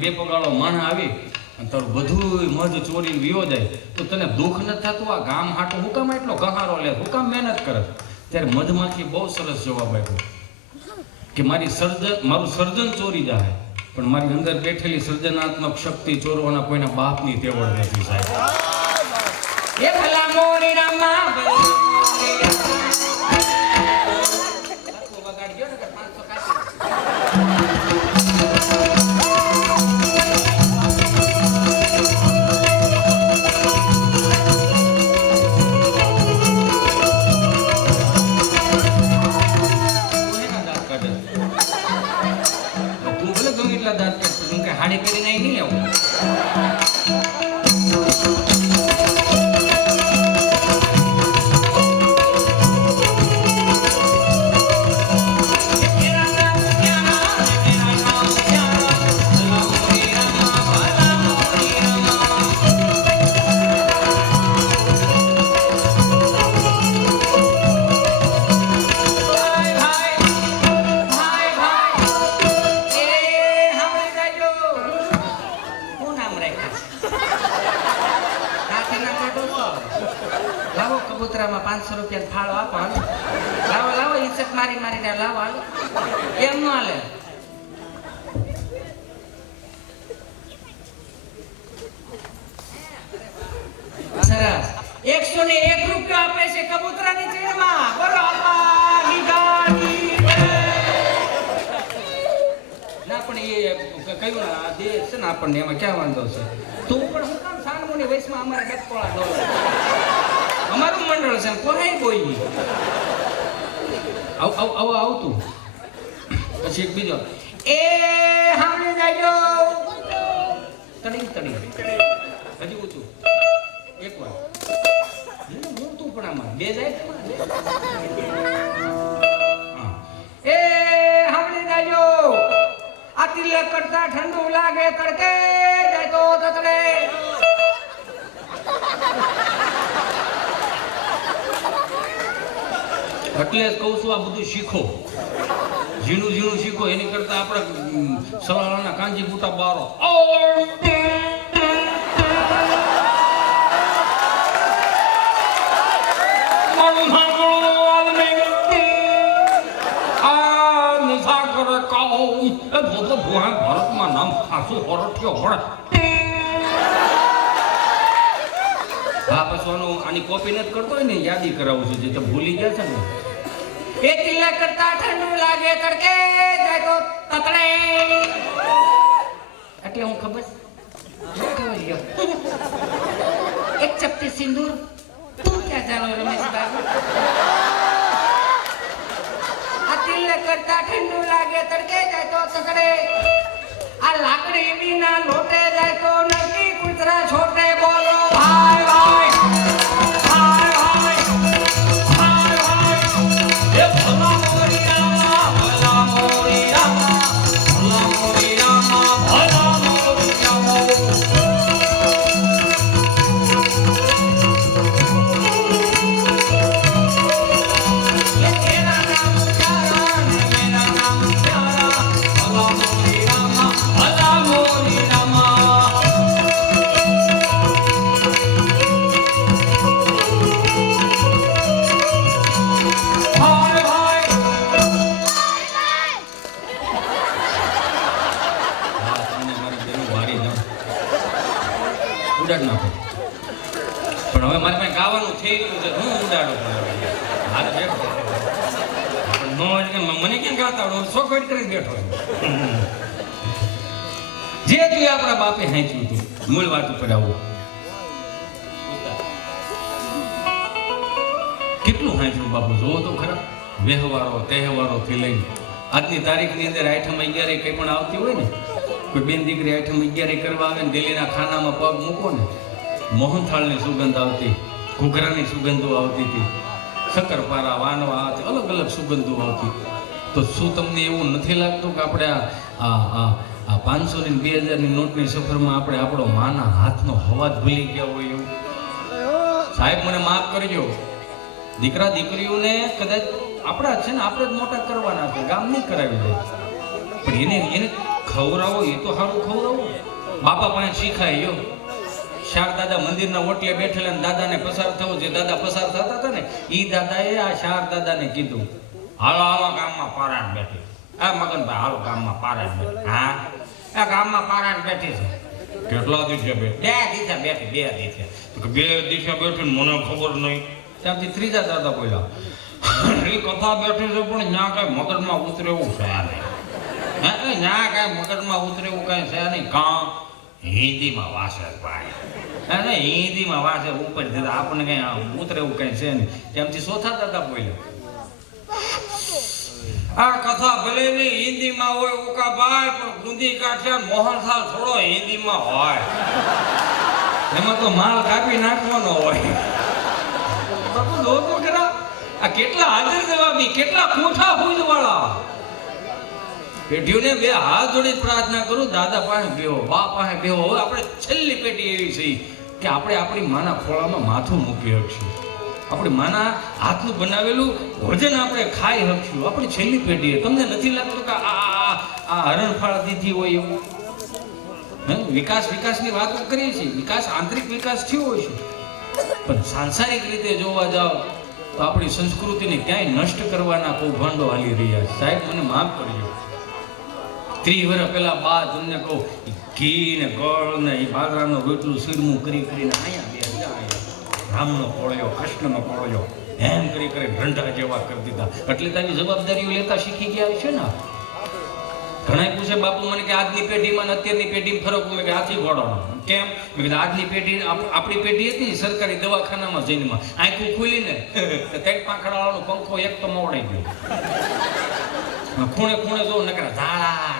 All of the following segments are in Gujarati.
બે પગાળો માણ આવી અને તારું બધું મધ ચોરીને વિયો જાય તો તને દુઃખ નથી થતું? આ ગામ હાટું હું કામ એટલો ગહારો લે, હું કામ મહેનત કરે? ત્યારે મધમાખી બહુ સરસ જવાબ આપ્યો કે મારું સર્જન ચોરી જાય પણ મારી અંદર બેઠેલી સર્જનાત્મક શક્તિ ચોરવાના કોઈના બાપની તેવડ નથી સાહેબ. એ ભલા મોરી રામા હાડી પહેરીને નહીં આવું. લાવો કબૂતરામાં 500 રૂપિયા ફાળો આપો. લાવો લાવો ઇજ્જત મારી મારીને લાવો. એમ ન હાલે. સરસ 101 રૂપિયા આપે છે કબૂતરાની ચીણમાં. બોલો આપા ગીગાની ના પણ એ કયું ના દે છે ને આપણને એમાં ક્યાં વાંધો છે? તું પણ હું કામ સાનમુની વયસમાં અમારા ગટકોળા નો અમારું મંડળ છે કોહાય કોઈ આવતું. પછી એક બીજો એ સાંભળી જાજો તડી તડી હજી ઊંચું એક વાર હું તું પણ આમાં બે જાય એ સાંભળી જાજો આ તિલક કરતા ઠંડુ લાગે તડકે જાય તો તતડે. એટલે જ કહું છું આ બધું શીખો, ઝીણું ઝીણું શીખો. એની કરતા આપણે સવારના કાંજી બુટા બારો ભારતમાં નામ ખાસું ઓરઠ્યો હોય. હા પછી આની કોપી નથી કરતો હોય ને યાદી કરાવું છું જે તો ભૂલી ગયા છે ને. એ તિલક કરતા ઠંડુ લાગે તડકે જાય તો તતડે. એટલે હું ખબર એક ચપટી સિંદૂર તું ક્યાં જાણો રમેશ બાબુ? આ તિલક કરતા ઠંડુ લાગે તડકે જાય તો તતડે. આ લાકડી વિના લોટે જાય તો નરકી કૂતરા છોટે. બોલો ભાઈ ભાઈ ઉડાડ નાખો. પણ હવે મારી પાસે ગાવાનું થઈ ગયું છે, હું ઉડાડું હાથ બેઠો મને ક્યાં ગાતા આવડે? સોખવટ કરીને બેઠો. જે તું આપણા બાપે હાંચ્યું હતું મૂળ વાત ઉપર આવું કેટલું હાંચ્યું બાપુ જોવો તો ખરા. વ્યવહારો તહેવારોથી લઈને આજની તારીખની અંદર 8મ 11 કંઈ પણ આવતી હોય ને, કોઈ બેન દીકરી 8મ 11 કરવા આવે ને દિલ્હીના ખાનામાં પગ મૂકો ને મોહનથાળની સુગંધ આવતી, ઘૂઘરાની સુગંધો આવતી હતી, શક્કરપારા વાનવા અલગ અલગ સુગંધો આવતી. તો શું તમને એવું નથી લાગતું કે આપણે આ 500 ની 2000 ની નોટની સફરમાં આપણે આપણો માના હાથનો હવાજ ભૂલી ગયા હોય એવું? સાહેબ મને માફ કરજો, દીકરા દીકરીઓને કદાચ આપણા છે ને આપણે જ મોટા કરવાના છે, ગામ નહીં કરાવી દે, પણ એને ખવડાવો એ તો સારું ખવડાવો બાપા પણ શીખાય ગયો. શાર દાદા મંદિરના ઓટલે બેઠેલા દાદાને પસાર થવું, જે દાદા પસાર થતા હતા ને એ દાદાએ આ શાર દાદાને કીધું, હાલો હાલો ગામમાં પારાણ બેઠી. આ મગનભાઈ હાલો ગામમાં પારાણ બેઠી. હા આ ગામમાં પારાણ બેઠી છે. કેટલા દિવસે બેઠી? 2 દિવસે બેઠી. 2 દિવસે. તો 2 દિવસે બેઠી મને ખબર નહીં. ત્યાંથી ત્રીજા દાદા બોલ્યા, એ કથા બેઠી છે પણ ત્યાં કઈ મગજમાં ઉતરે એવું છે નહીં. હા ત્યાં કઈ મગજમાં ઉતરે એવું કઈ છે નહીં. કાં હિન્દીમાં વાસે ભાઈ, હા હિન્દીમાં વાસે ઉપર આપણને કઈ ઉતરે એવું કઈ છે નહીં. ત્યાંથી ચોથા દાદા બોલ્યા, આ કથા ભલે નહીં હિન્દીમાં હોય ઉકા ભાઈ, પણ ગુંદી કાઠિયા મોહનથાળ થોડો હિન્દીમાં હોય, એમાં તો માલ કાપી નાખવાનો હોય. બાપુ દો તો ખરા, આ કેટલા હાજર જવાબી, કેટલા કોઠા ભૂજવાળા. પેઢીઓને 2 હાથ જોડી પ્રાર્થના કરું, દાદા પાસે બેહો, બા પાસે બેહો. હવે આપણે છેલ્લી પેઢી એવી છે કે આપણે આપણી માના ખોળામાં માથું મૂકી શકશું, આપણી માના હાથનું બનાવેલું ભોજન આપણે ખાઈ શકશું. આપણી છેલ્લી પેઢી. તમને નથી લાગતું કે આ હરણફાળ દીધી હોય એવું? વિકાસની વાતો કરીએ છીએ, વિકાસ આંતરિક વિકાસ થયો હોય છે, પણ સાંસારિક રીતે જોવા જાઓ તો આપણી સંસ્કૃતિને ક્યાંય નષ્ટ કરવાના કૌભાંડો હાલી રહ્યા છે. સાહેબ મને માફ કરજો, 30 વર્ષ પહેલા બા તમને કહું, ઘી ને ગળ ને એ બાજરાનું રોટલું શીરમું કરીને અહીંયા રામનો કોળ્યો, કૃષ્ણનો કોળ્યો એમ કરી ઢંઢા જેવા કરી દીધા. એટલે તારી જવાબદારીઓ લેતા શીખી ગયા છે ને. ઘણા પૂછે બાપુ મને કે આજની પેઢીમાં અત્યારની પેઢીમાં ફરક. મેં કે હાથી ઘોડાનો. કેમ? મેં કીધું આજની પેઢી આપણી પેઢી હતી સરકારી દવાખાનામાં જઈને આંખું ખુલીને તેટ પાંખડાવાળાનો પંખો એક તો મોડાઈ ગયો. ખૂણે ખૂણે જો નકરા ઝાડા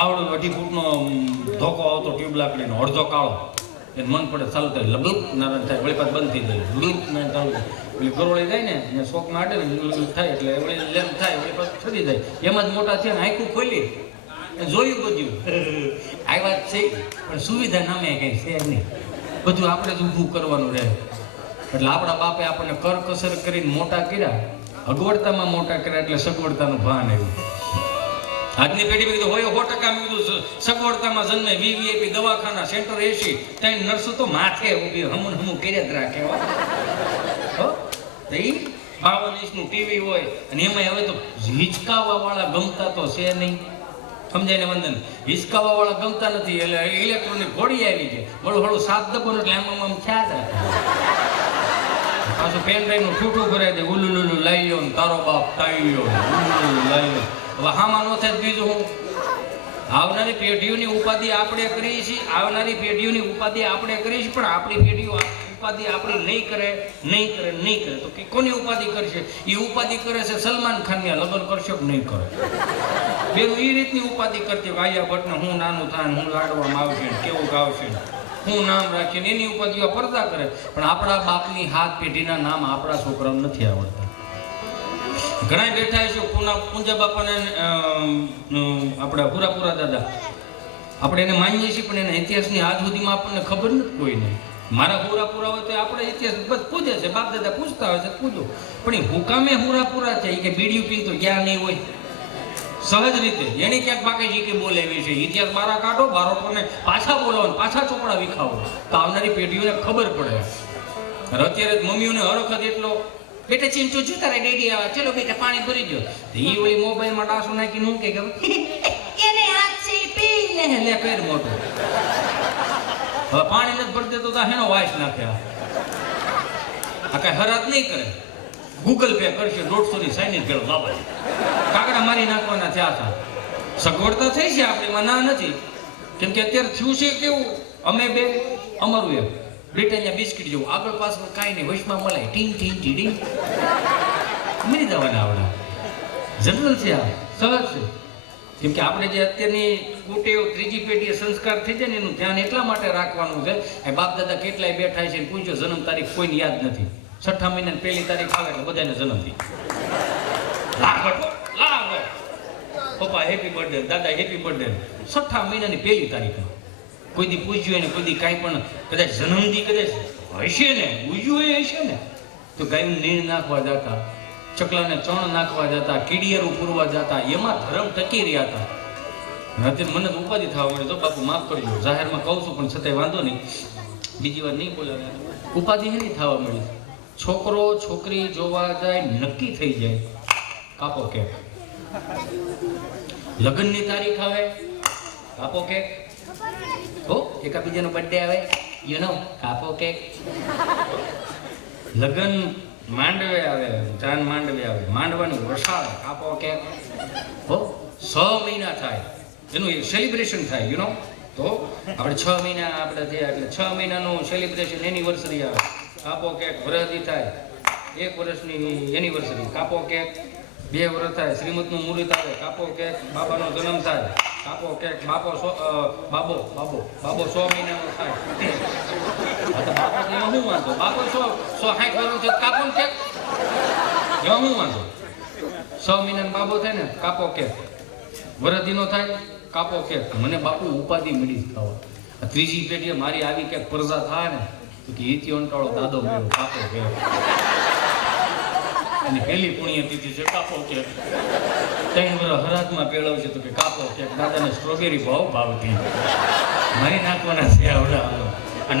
આવડો 2 ફૂટનો ધોકો આવતો ટ્યુબ લાકડીનો, અડધો કાળો. એને મન પડે ચાલુ થાય, લબલુક નારાયણ થાય, વળી પાછ બંધ થઈ જાય. લબલુક ના ચાલુ થાય, પેલી ગરોળી જાય ને એને શોખમાં આડે ને થાય એટલે વળી લેમ થાય, વળી પાછું છડી જાય. એમાં જ મોટા થયા ને આંખું ખોલી જોયું બધું. આ વાત છે, પણ સુવિધા નામે કઈ છે નહીં. બધું આપણે જ ઊભું કરવાનું રહે. એટલે આપણા બાપે આપણને કરકસર કરીને મોટા કર્યા, અગવડતામાં મોટા કર્યા, એટલે સગવડતાનું ભાન આવ્યું. આજની પેઢી કીધું હોય 100% મેં કીધું સગવડતામાં જન્મે, વીવીઆઈપી દવાખાના, સેન્ટર 80, 3 નર્સો તો માથે ઊભી હમું કર્યા જ રાખે. 52 ઇંચનું ટીવી હોય અને એમાં હવે તો હિચકાવા વાળા ગમતા તો છે નહીં. સમજાય ને વંદન? હિચકાવા વાળા ગમતા નથી એટલે ઇલેક્ટ્રોનિક ઘોડી આવી છે. હળું હળું 7 દબો એટલે આમ ખ્યા જ રાખે. પાછું પેન ડ્રાઈવ નું ઠૂઠું ભરાય દે, ઉલુલુલુ લઈ લો ને તારો બાપ તાવ્યો ઉલુલુલુ લઈ લો. હવે હામાં નો થાય બીજું હું? આવનારી પેઢીઓની ઉપાધિ આપણે કરીએ છીએ, આવનારી પેઢીઓની ઉપાધિ આપણે કરીએ છીએ, પણ આપણી પેઢીઓ ઉપાધિ આપણી નહીં કરે. તો કે કોની ઉપાધિ કરશે? એ ઉપાધિ કરે છે સલમાન ખાનની લગ્ન કરશો કે નહીં કરે? બેનું એ રીતની ઉપાધિ કરતી હોય, આલિયા ભટ્ટને હું નાનું થાય, હું લાડવામાં આવશે, કેવું ગાવશે, હું નામ રાખીને એની ઉપાધિઓ પડદા કરે. પણ આપણા બાપની 7 પેઢીના નામ આપણા છોકરાઓને નથી આવડતા. ઘણા બેઠા છે પૂંજા બાપાને આપણા પૂરા દાદા, આપણે એને માનીએ છીએ, પણ એના ઇતિહાસની આજ સુધીમાં આપણને ખબર નથી કોઈને. મારા પૂરા હોય તો આપણે ઇતિહાસ બસ પૂજે છે, બાપ દાદા પૂછતા હોય છે, પૂજો. પણ એ હુકામે પૂરા છે કે બીડીયું પીતો ક્યાં નહીં હોય? સહજ રીતે એને ક્યાંક બાકી કે બોલાવી છે. ઇતિહાસ બારા કાઢો, બારોટોને પાછા બોલાવો, પાછા ચોપડા વિખાવો, તો આવનારી પેઢીઓને ખબર પડે. અત્યારે મમ્મીઓને હર વખત એટલો બેટા ચીંચું જોતા રહે, ડેડી આવે, ચલો બેટા પાણી ભરી ગયો. એ ઓલી મોબાઈલમાં ડાસું નાખીને હું કે એને હાથ છે પી લે કર મોટું. હવે પાણી નથી ભરી દેતો તો હેનો વાઇસ નાખે. આ કઈ હરાત નહીં કરે, ગૂગલ પે કરશે 150 ની સાઈન ભેળો બાબા કાગડા મારી નાખવાના થયા હતા. સગવડતા થઈ છે આપણીમાં, ના નથી. કેમ કે અત્યારે થયું છે કેવું, અમે બે અમારું એમ બ્રિટાનિયા બિસ્કિટ જેવું આગળ પાછળ કાંઈ નહીં, વચમાં મળે ટીંગ ટીંગ ટીંગ મરી જવાના આવડા. જનરલ છે, આ સહજ છે. કેમ કે આપણે જે અત્યારની કુટેવ 3જી પેઢીએ સંસ્કાર થઈ જાય ને એનું ધ્યાન એટલા માટે રાખવાનું છે. એ બાપ દાદા કેટલાય બેઠા છે, પૂછ્યો જન્મ તારીખ કોઈને યાદ નથી. 6 મહિનાની 1લી તારીખ આવે એટલે બધાને જન્મથી લાગો પપ્પા હેપી બર્થડે, દાદા હેપી બર્થડે. 6 મહિનાની 1લી તારીખમાં કોઈ દી પૂછ્યું ને, કોઈ દી કાંઈ પણ કદાચ જન્મથી કદાચ હશે ને, ઉજ્યું હશે ને, તો ગાયનું નીણ નાખવા જતા, ચકલાને ચણ નાખવા જતા, કીડિયારું પૂરવા જતા, એમાં ધર્મ ટકી રહ્યા હતા. અત્યારે મને તો ઉપાધિ થવા મળે. જો બાપુ માફ કરજો, જાહેરમાં કહું છું પણ છતાંય વાંધો નહીં, બીજી વાર નહીં બોલાવે. ઉપાધિ એની થવા મળી. છોકરો છોકરી જોવા જાય, નક્કી થઈ જાય, કાપો કેક. લગ્નની તારીખ આવે, કાપો કેક. હો એકાબીજાનો બર્થડે આવે, યુ નો, કાપો કેક. લગ્ન માંડવે આવે, જાન માંડવે આવે, માંડવાનું વરસાદ, કાપો કેક. હો 6 મહિના થાય એનું સેલિબ્રેશન થાય, યુ નો. તો આપણે 6 મહિના આપણે થયા એટલે 6 મહિનાનું સેલિબ્રેશન એનિવર્સરી આવે, કાપો કેક. વરહદી થાય, 1 વર્ષની એનિવર્સરી, કાપો કેક. 2 વર્ષ થાય, શ્રીમતનું મુહૂર્ત આવે, કાપો કેક. બાબાનો જન્મ થાય, કાપો કેક. બાબો 100 મહિનાનો થાય. બાબો શું વાંધો? બાબો 160 વર્ષ છે, કાપો કેક. એમાં શું વાંધો? 6 મહિનાનો બાબો થાય ને, કાપો કેક. વરદીનો થાય, કાપો કેક. મને બાપુ ઉપાધિ મળી થવા. ત્રીજી પેઢીએ મારી આવી કેક પરજા થાય ને તો કે ઈથી અંટાળો દાદો મેળો, કાપો કેક. અને પહેલી પુણ્યતિથિ છે, કાપો કેક. 3 વર્ષ હરાજમાં પેળવશે તો કે કાપો કેક. દાદાને સ્ટ્રોબેરી ભાવતી મારી નાખવાના છે આવડા.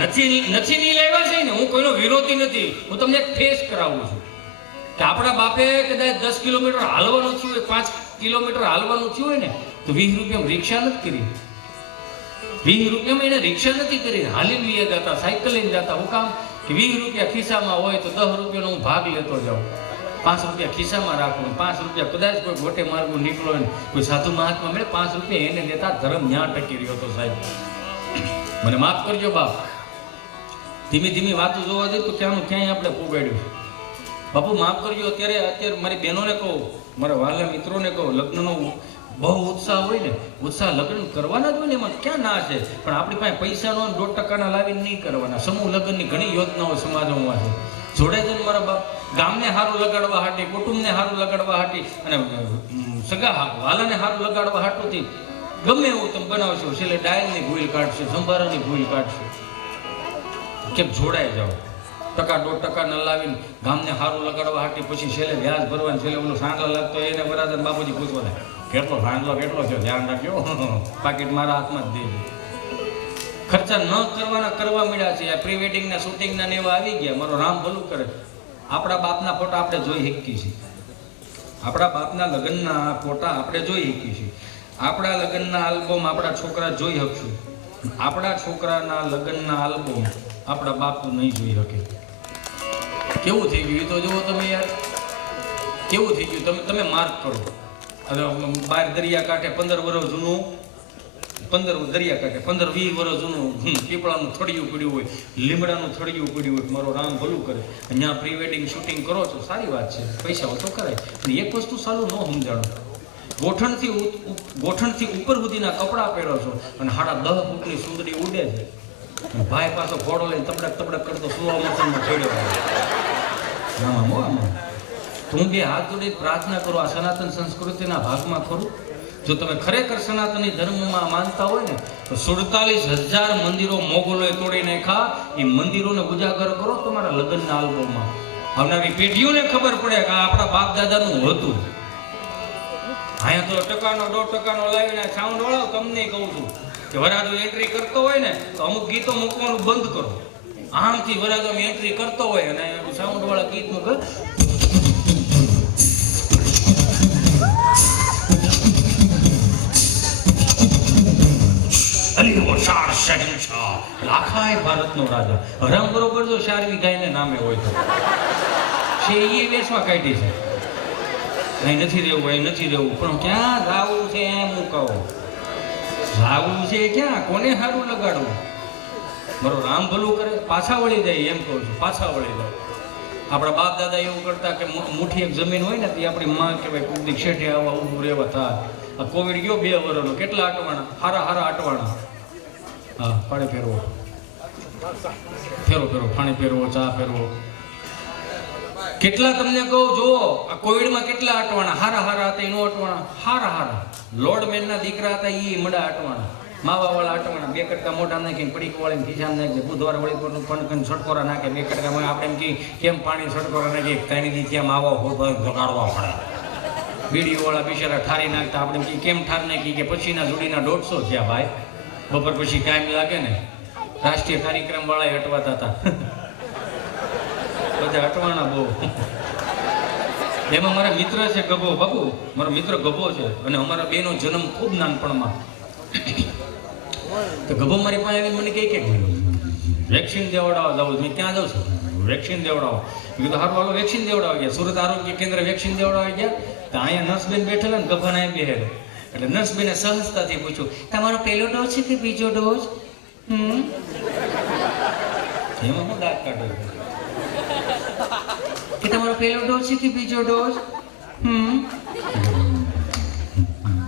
નથી નહીં લેવા છે ને, હું કોઈનો વિરોધી નથી. હું તમને એક ફેસ કરાવું છું કે આપણા બાપે કદાચ 10 કિલોમીટર હાલવાનું થયું હોય, 5 કિલોમીટર હાલવાનું થયું હોય ને તો 20 રૂપિયામાં રિક્ષા નથી કરી. 20 રૂપિયામાં એને રિક્ષા નથી કરી, હાલીને લઈ જતા, સાયકલ લઈને જતા. હું કામ કે 20 રૂપિયા ખિસ્સામાં હોય તો 10 રૂપિયાનો હું ભાગ લેતો જાઉં, 5 રૂપિયા ખિસ્સામાં રાખું. 5 રૂપિયા કદાચ કોઈ ગોટે માર્ગું નીકળો ને કોઈ સાધુ મહાત્મા મળે, 5 રૂપિયા એને લેતા ધર્મ ન્યા ટકી રહ્યો હતો. સાહેબ મને માફ કરજો બાપ, ધીમે ધીમે વાતો જોવા જઈએ તો ક્યાંનું ક્યાંય આપણે પોગાડ્યું. બાપુ માફ કરજો. અત્યારે મારી બહેનોને કહું, મારા વહાલા મિત્રોને કહું, લગ્નનો બહુ ઉત્સાહ હોય ને, ઉત્સાહ લગ્ન કરવાના જ હોય ને, એમાં ક્યાં ના છે. પણ આપણી પાસે પૈસાનો 2% લાવીને નહીં કરવાના. સમૂહ લગ્નની ઘણી યોજનાઓ સમાજોમાં છે. જોડે જઈને મારા બાપ ગામને સારું લગાડવા હાટી, કુટુંબને સારું લગાડવા હાટી અને સગા વાલાને સારું લગાડવા હાટુંથી ગમે એવું તમે બનાવશો. છેલ્લે ડાયલની ભૂલ કાઢશે, સંભારાની ભૂલ કાઢશે. કેમ જોડાઈ જાઓ, 1% ન લાવીને ગામને સારું લગાડવા હાટી પછી છેલ્લે વ્યાજ ભરવાનું, છેલ્લે ઓલું સાંડલો લાગતો એને બરાબર બાપુજી પૂછવાના કેટલો સાંડલો કેટલો છે, ધ્યાન રાખજો, પાકીટ મારા હાથમાં જ દેજો. ખર્ચા ન કરવાના કરવા મળ્યા છે. આ પ્રી વેડિંગના શૂટિંગના ને એવા આવી ગયા. મારો રામ ભલું કરે. આપણા બાપના ફોટા આપણે જોઈ શકીએ છીએ, આપણા બાપના લગ્નના ફોટા આપણે જોઈ શકીએ છીએ. આપણા લગ્નના આલ્બમ આપણા છોકરા જોઈ શકશું. આપણા છોકરાના લગ્નના આલ્બમ આપણા બાપુ નહીં જોઈ શકે. કેવું થઈ ગયું તો જુઓ તમે યાર, કેવું થઈ ગયું. તમે માર્ક કરો. હવે બહાર દરિયા કાંઠે 15 વર્ષ જૂનું, 15 દરિયા કાંઠે 15-20 વર્ષ જૂનું પીપળાનું થડિયું પડ્યું હોય, લીમડાનું થડિયું પડ્યું હોય, મારો રામ ભલું કરે. અહીંયા પ્રી વેડિંગ શૂટિંગ કરો છો, સારી વાત છે, પૈસા તો કરાય. પણ એક વસ્તુ સારું ન સમજાણો, ગોઠણથી ઉપર સુધીના કપડાં પહેરો છો અને 10.5 ફૂટની સુંદરી ઉડે છે. ભાઈ પાછો ઘોડો લઈને તબડક કરતો સુવા મસનમાં ચડ્યો. આમાં હું 2 હાથ જોડી પ્રાર્થના કરો, આ સનાતન સંસ્કૃતિના ભાગમાં ખરું. જો તમે ખરેખર સનાતની ધર્મમાં માનતા હોય ને તો 47,000 મંદિરો મોગલોએ તોડી નાખ્યા. એ મંદિરોને ઉજાગર કરો તમારા લગ્નના આલ્બમમાં. આવનારી પેઢીઓને ખબર પડે કે આ આપણા બાપ દાદાનું હતું. અહીંયા તો 1%-1.5% લાવીને સાઉન્ડ વાળો. તમને કહું છું કે વરાજો એન્ટ્રી કરતો હોય ને તો અમુક ગીતો મૂકવાનું બંધ કરો. આમથી વરાજો એન્ટ્રી કરતો હોય અને સાઉન્ડ વાળા ગીત મૂકે. ભારતનો રાજા હરામ બરોબર જો 4 વીઘાને નામે હોય તો છે એ વેચવા કાઢી છે. અહીં નથી રહેવું, અહીં નથી રહેવું, પણ ક્યાં જાવું છે એમ હું કહું. જાવું છે ક્યાં, કોને સારું લગાડવું. મારો રામ ભલું કરે, પાછા વળી જાય એમ કહું છું, પાછા વળી જાય. આપણા બાપ દાદા એવું કરતા કે મુઠ્ઠી એક જમીન હોય ને તે આપણી માં કહેવાય કુદીક શેઠે આવવા ઊભું રહેવા થાય. આ કોવિડ ગયો 2 વર્ષનો, કેટલા અટવાણા, હારા અટવાણા. હા, પાણી ફેરવો, પાણી ફેરવો, ચા ફેરવો. કેટલા તમને કહું, જો આ કોવિડમાં કેટલા અટવાણા, હારા હતા એનો અટવાણા, હારા લોર્ડમેનના દીકરા હતા એ મડા અટવાણા, માવા વાળા અટવાણા. 2 કટકા મોઢા નાખીને પડીક વાળીને ખીસામાં નાખીને બુધવાર વળી પણ છટકોરા નાખે. 2 કટકામાં આપણે એમ કેમ પાણી છટકોરા નાખીએ, ત્રણ દી ત્યાં માવા જગાડવા પડે. વીડિયોવાળા બિચારા ઠારી નાખતા. આપણે કહીએ કેમ ઠાર નાખી? કે પછીના જોડીના 150 થયા ભાઈ. બપોર પછી ટાઈમ લાગે ને, રાષ્ટ્રીય કાર્યક્રમ વાળા હટવાતા હતા. બધા હટવાના બહુ. એમાં મારા મિત્ર છે ગભો, બાપુ મારો મિત્ર ગભો છે, અને અમારા બેનો જન્મ ખૂબ નાનપણમાં. તો ગભો મારી પાસે આવીને મને કહે કે વેક્સિન દેવડાવવા જાઉં. મેં ક્યાં જાઉં છું? વેક્સિન દેવડાવવા. મેં કીધું સારું હાલો વેક્સિન દેવડાવવા ગયા. સુરત આરોગ્ય કેન્દ્ર વેક્સિન દેવડાવવા ગયા. તો અહીંયા નર્સબેન બેઠેલા ને ગભાને અહીંયા બેહેલો. એટલે નર્સબેને સહજતાથી પૂછ્યું, તમારો પહેલો ડોઝ છે કે બીજો ડોઝ? એમાં હું દાંત કાઢું કે તમારો પહેલો ડોઝ છે કે બીજો ડોઝ?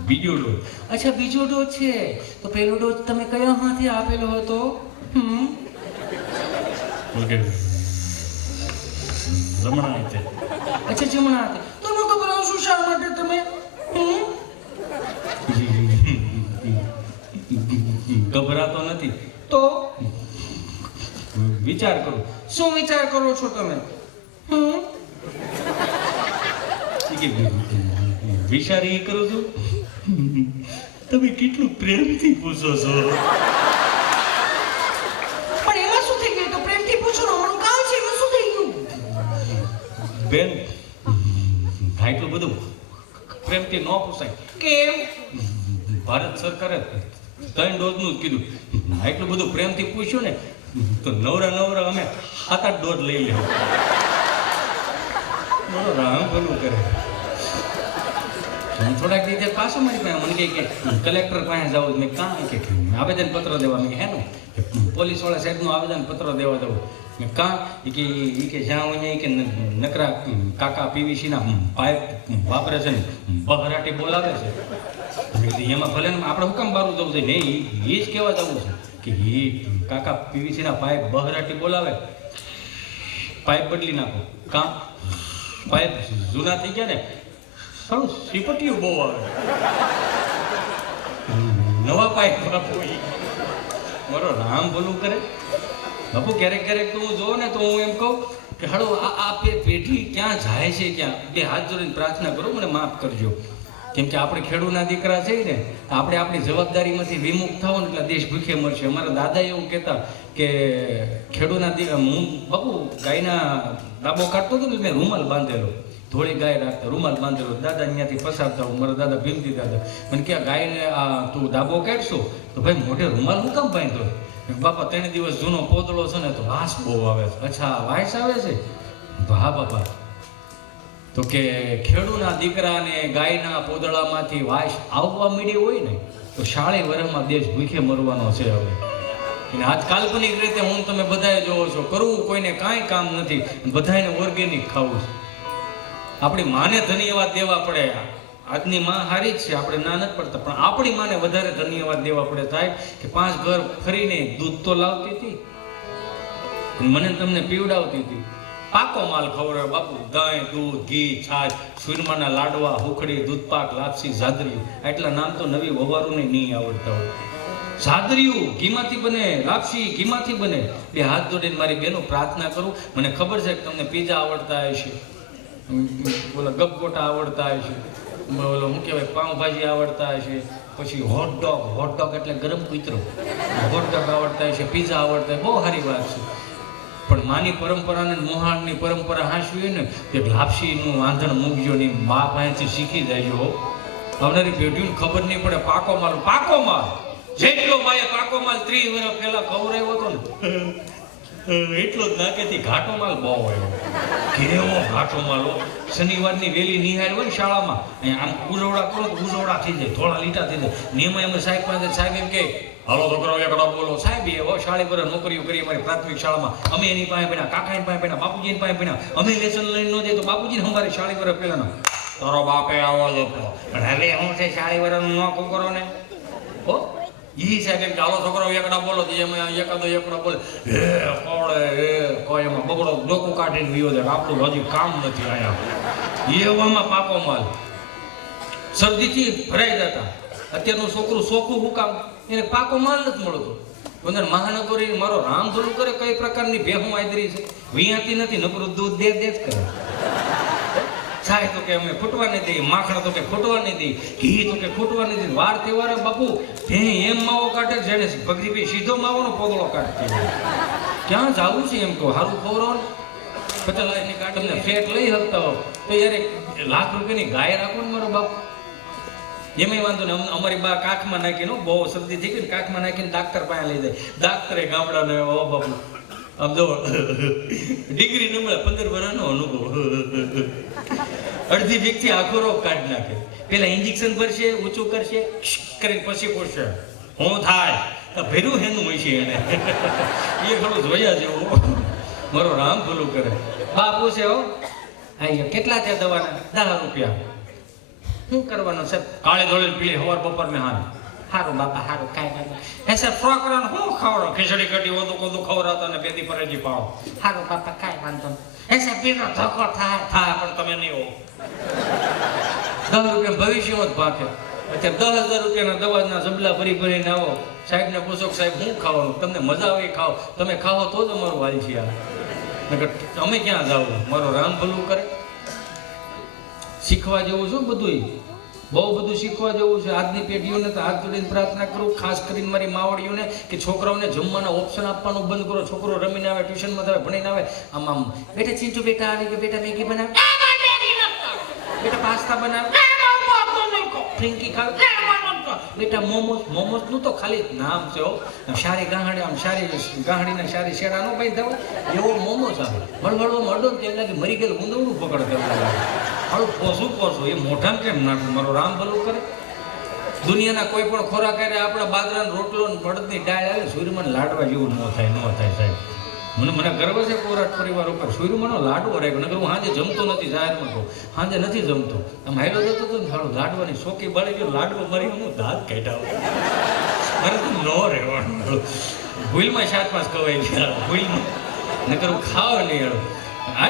બીજો ડોઝ. અચ્છા બીજો ડોઝ છે. તો પહેલો ડોઝ તમે કયા હાથે આપેલો હતો? જમણા હાથે. અચ્છા જમણા હાથે. તમે ગભરાવશો શા માટે તમે? ગભરાતો નથી. તો વિચાર કરો. શું વિચાર કરો છો તમે? વિચારી કરું છું. તમે કેટલું પ્રેમથી પૂછો છો. પણ એમાં શું થઈ ગયું? તો પ્રેમથી પૂછો ને, મારું કામ છે, એમાં શું થઈ ગયું? બેન એટલું બધું પ્રેમથી ન પૂછાય. કેમ? ભારત સરકારે 3 ડોઝનું જ કીધું. એટલું બધું પ્રેમથી પૂછ્યું ને તો નવરા અમે 7-8 ડોઝ લઈ લેવું. મારો રામ ભલું કરે. થોડાક રીતે પાછું મારી પાસે મને કહે કે કલેક્ટર પાસે જાવ. મેં કાં કે આવેદન પત્ર દેવા. મેં હે ને પોલીસ વાળા સાહેબનું આવેદન પત્ર દેવા જવું. મેં કાં કે જ્યાં હોય કે નકરા કાકા પીવીસીના પાઇપ વાપરે છે ને બહરાટી બોલાવે છે. એમાં ભલે આપણે હુકમ બારું જવું છે ને, એ જ કહેવા જવું છે કે એ કાકા પીવીસીના પાઇપ બહરાટી બોલાવે, પાઇપ બદલી નાખો. કાં પાઇપ જૂના થઈ ગયા ને, સારું સીપટીયું બહુ આવે, નવા પાઇપ બાપુ. મારો રામ ભલું કરે બાપુ. ક્યારેક તો હું જોઉં ને તો હું એમ કહું કે હાલો આ પેઢી ક્યાં જાય છે, ક્યાં? 2 હાથ જોડીને પ્રાર્થના કરું, મને માફ કરજો. કેમ કે આપણે ખેડૂતના દીકરા છે ને, આપણે આપણી જવાબદારીમાંથી વિમુખ થાવ ને એટલે દેશ ભૂખે મળશે. અમારા દાદા એવું કહેતા કે ખેડૂતના દીકરા, હું બાપુ ગાયના ડાબો કાઢતો હતો ને મેં રૂમાલ બાંધેલો, થોડી ગાય રાખતા રૂમાલ બાંધેલો. દાદા અહીંયાથી પસારતા હું, મારા દાદા ભીમતી દાદા મને કે ગાયને તું ડાબો કાઢશો તો ભાઈ મોઢે રૂમાલ હું કામ બાંધ્યો? બાપા 3 દિવસ જૂનો પોતળો છે ને તો વાસ બહુ આવે છે. અચ્છા વાસ આવે છે? હા બાપા. તો કે ખેડૂના દીકરાને ગાયના પોદળામાંથી વાસ આવવા માંડી હોય ને તો 40 વર્ષમાં દેશ ભૂખે મરવાનો છે હવે. અને આજ કાલ્પનિક રીતે હું તમે બધાએ જોવો છો, કરવું કોઈને કાંઈ કામ નથી, બધાને ઓર્ગેનિક ખાવું છે. આપણી માને ધન્યવાદ દેવા પડે. આજની માં હારી જ છે, આપણે ના નથી પડતા, પણ આપણી માને વધારે ધન્યવાદ દેવા પડે. થાય કે 5 ઘર ફરીને દૂધ તો લાવતી હતી, મને તમને પીવડાવતી હતી. પાકો માલ ખવડાવે બાપુ. દહીં, દૂધ, ઘી, છાશ, સુરમાના લાડવા, હુખડી, દૂધપાક, લાપસી, ઝાદરિયું. આટલા નામ તો નવી વવારોને નહીં આવડતા હોય. ઝાદરિયું ઘીમાંથી બને, લાપસી ઘીમાંથી બને. 2 હાથ જોડીને મારી બેનો પ્રાર્થના કરું. મને ખબર છે કે તમને પીઝા આવડતા હશે, બોલા ગપગોટા આવડતા હશે, બોલો શું કહેવાય પાઉંભાજી આવડતા હશે, પછી હોટડોગ એટલે ગરમ કૂતરો, હોટડોગ આવડતા હશે, પીઝા આવડતા હોય. બહુ સારી વાત છે. પણ માની પરંપરાને મોહાણની પરંપરા હાંસવી ને તે લાપસીનું આંધણ મૂકજો નહીં. મા પાસેથી શીખી જાયજો. આવનારી પેઢીને ખબર નહીં પડે. પાકો માલ જેટલો માએ પાકો માલ 30 વર્ષ પહેલા ખવડાવ્યો હતો ને એટલો જ નાકેથી ઘાટો માલ બહુ આવ્યો. કેવો ઘાટો માલ! શનિવારની વેલી નિહાળ હોય ને શાળામાં, આમ ઉજવડા કરો તો ઉજવડા થઈ જાય, થોડા લીટા થઈ જાય. નિયમમાં અમે સાહેબ પાસે સાહેબ એમ કે હાલો છોકરાઓ એકડો બોલો. સાહેબ એવો 40 વર્ષ નોકરીઓ કરી અમારી પ્રાથમિક શાળામાં. અમે એની પાસે ભણ્યા, કાકાની પાસે ભણ્યા, બાપુજીની પાસે ભણ્યા. અમે લેસન લઈને ન જાય તો બાપુજીને અમારે 40 વર્ષ પહેલાનો તારો બાપે આવો જ હતો. પણ હવે હું છે 40 વર્ષનું નોકરું કરો ને હો. ઈ સાહેબ એમ ચાલો છોકરાઓ એકડા બોલો તો એમાં એકાદો એકડા બોલે હે કોળે હે કોઈ એમાં બગડો ડોકું કાઢીને વિયો જાય. આપણું હજી કામ નથી અહીંયા. એવામાં પાકો માલ શરદીથી ભરાઈ જતા. અત્યારનું છોકરું સોખું હું કામ? એને પાકો માલ નથી મળતો. અંદર મહાનગરી મારો રામ ધોલું કરે કઈ પ્રકારની ભેહું આદરી છે. વિયાતી નથી, નકરું દૂધ દે જ કરે. છાય તો કે અમે ખૂટવા નહીં દઈએ, માખણ તો કે ખૂટવા નહીં દઈએ, ઘી તો કે ખૂટવા નહીં દઈએ. વાર તહેવારે બાપુ એમ માવો કાઢે જેને પગરી સીધો માવાનો પોદળો કાઢતી. ક્યાં જવું છે એમ કહો, સારું ખવડાવો ને. પતલાની કાઢીને ફ્લેટ લઈ શકતા હો તો યાર લાખ રૂપિયાની ગાય રાખો ને મારો બાપ. એમાંય વાંધો ને અમારી બા કાખમાં નાખીને બહુ શરદી થઈ ગઈ ને કાખમાં નાખીને ડાક્ટર પાસે લઈ જાય. ડાક્ટરે ગામડાનો ઓ બાપુ આમ જો ડિગ્રી ન મળે 15 વર્ષનો અનુભવ. અડધી વ્યક્તિ આખો રોગ કાઢી નાખે. પેલા ઇન્જેક્શન ભરશે, ઊંચું કરશે કરીને પછી પૂછશે હું થાય ભેરું હેનું હોય છે એને. એ થોડું જોયા જેવું. મારો રામ ભૂલું કરે. બા પૂછે હો હા કેટલા છે દવાના? 10 રૂપિયા. શું કરવાનું સાહેબ? કાળે ધોળે પીળી હવાર બપોર ને હાલ. હારું બાપા હારું કાંઈ વાંધો. હે સાહેબ ફ્રોકરાનું શું ખવડો? ખીચડી કઢી ઓદું કોદું ખવડાવતા ને બેદી પરેજી પાડો. હારું બાપા કાંઈ વાંધો. હે સાહેબ પીરો ધક્કો થાય પણ તમે નહીં હો. 10 રૂપિયા ભવિષ્યમાં જ ભાગે. અત્યારે 10,000 રૂપિયાના દવાના જબલા ભરી ભરીને આવો. સાહેબને પૂછો કે સાહેબ શું ખાવાનું? તમને મજા આવે ખાઓ. તમે ખાઓ તો જ અમારું હાલ છે. અમે ક્યાં જાવ? મારો રામ ભલું કરે. શીખવા જેવું છે બધું, બહુ બધું શીખવા જેવું છે. આજની પેઢીઓને તો હાથ જોડીને પ્રાર્થના કરું, ખાસ કરીને મારી માવડીઓને કે છોકરાઓને જમવાના ઓપ્શન આપવાનું બંધ કરો. છોકરો રમીને આવે, ટ્યુશનમાં આવે, ભણીને આવે, આમ આમ બેટા ચીંચુ બેટા આવી ગયો, બેટા મેગી બનાવે, બેટા પાસ્તા બનાવે, ફ્રેન્કી ખાવે, બેટા મોમોસ નું તો ખાલી નામ છે. સારી ગાંહડી આમ સારી ગાંહડીને સારી શેડા નો ભાઈ થાવ એવો મોમોસ આવે. મળવળવો મળો ને તેમ લાગે મરી ગયેલું ઊંધું પકડે. હાલું પોસું એ મોઢામાં કેમ નાખું? મારો રામ ભલું કરે. દુનિયાના કોઈ પણ ખોરાક કરે આપણા બાજરાનો રોટલો ને બળદની ડાળ આવે, સૂર્યમાન લાડવા જેવું ન થાય સાહેબ. મને ગર્વ છે કોરાટ પરિવાર ઉપર. સૂર્યમાનો લાડવો રાખ્યો. નકર હું સાંજે જમતો નથી, જાહેરમાં કહું સાંજે નથી જમતો. આમ હાઈલો જતો હતો ને થાળો લાડવાની શોખી બળી ગયો. લાડવો મરી હું દાંત કાઢ્યા. મારે તો ન રહેવાનું. ભૂલમાં 7-5 કવાઈ ગયા ભૂલમાં. નકર હું ખાવ નહીં. હા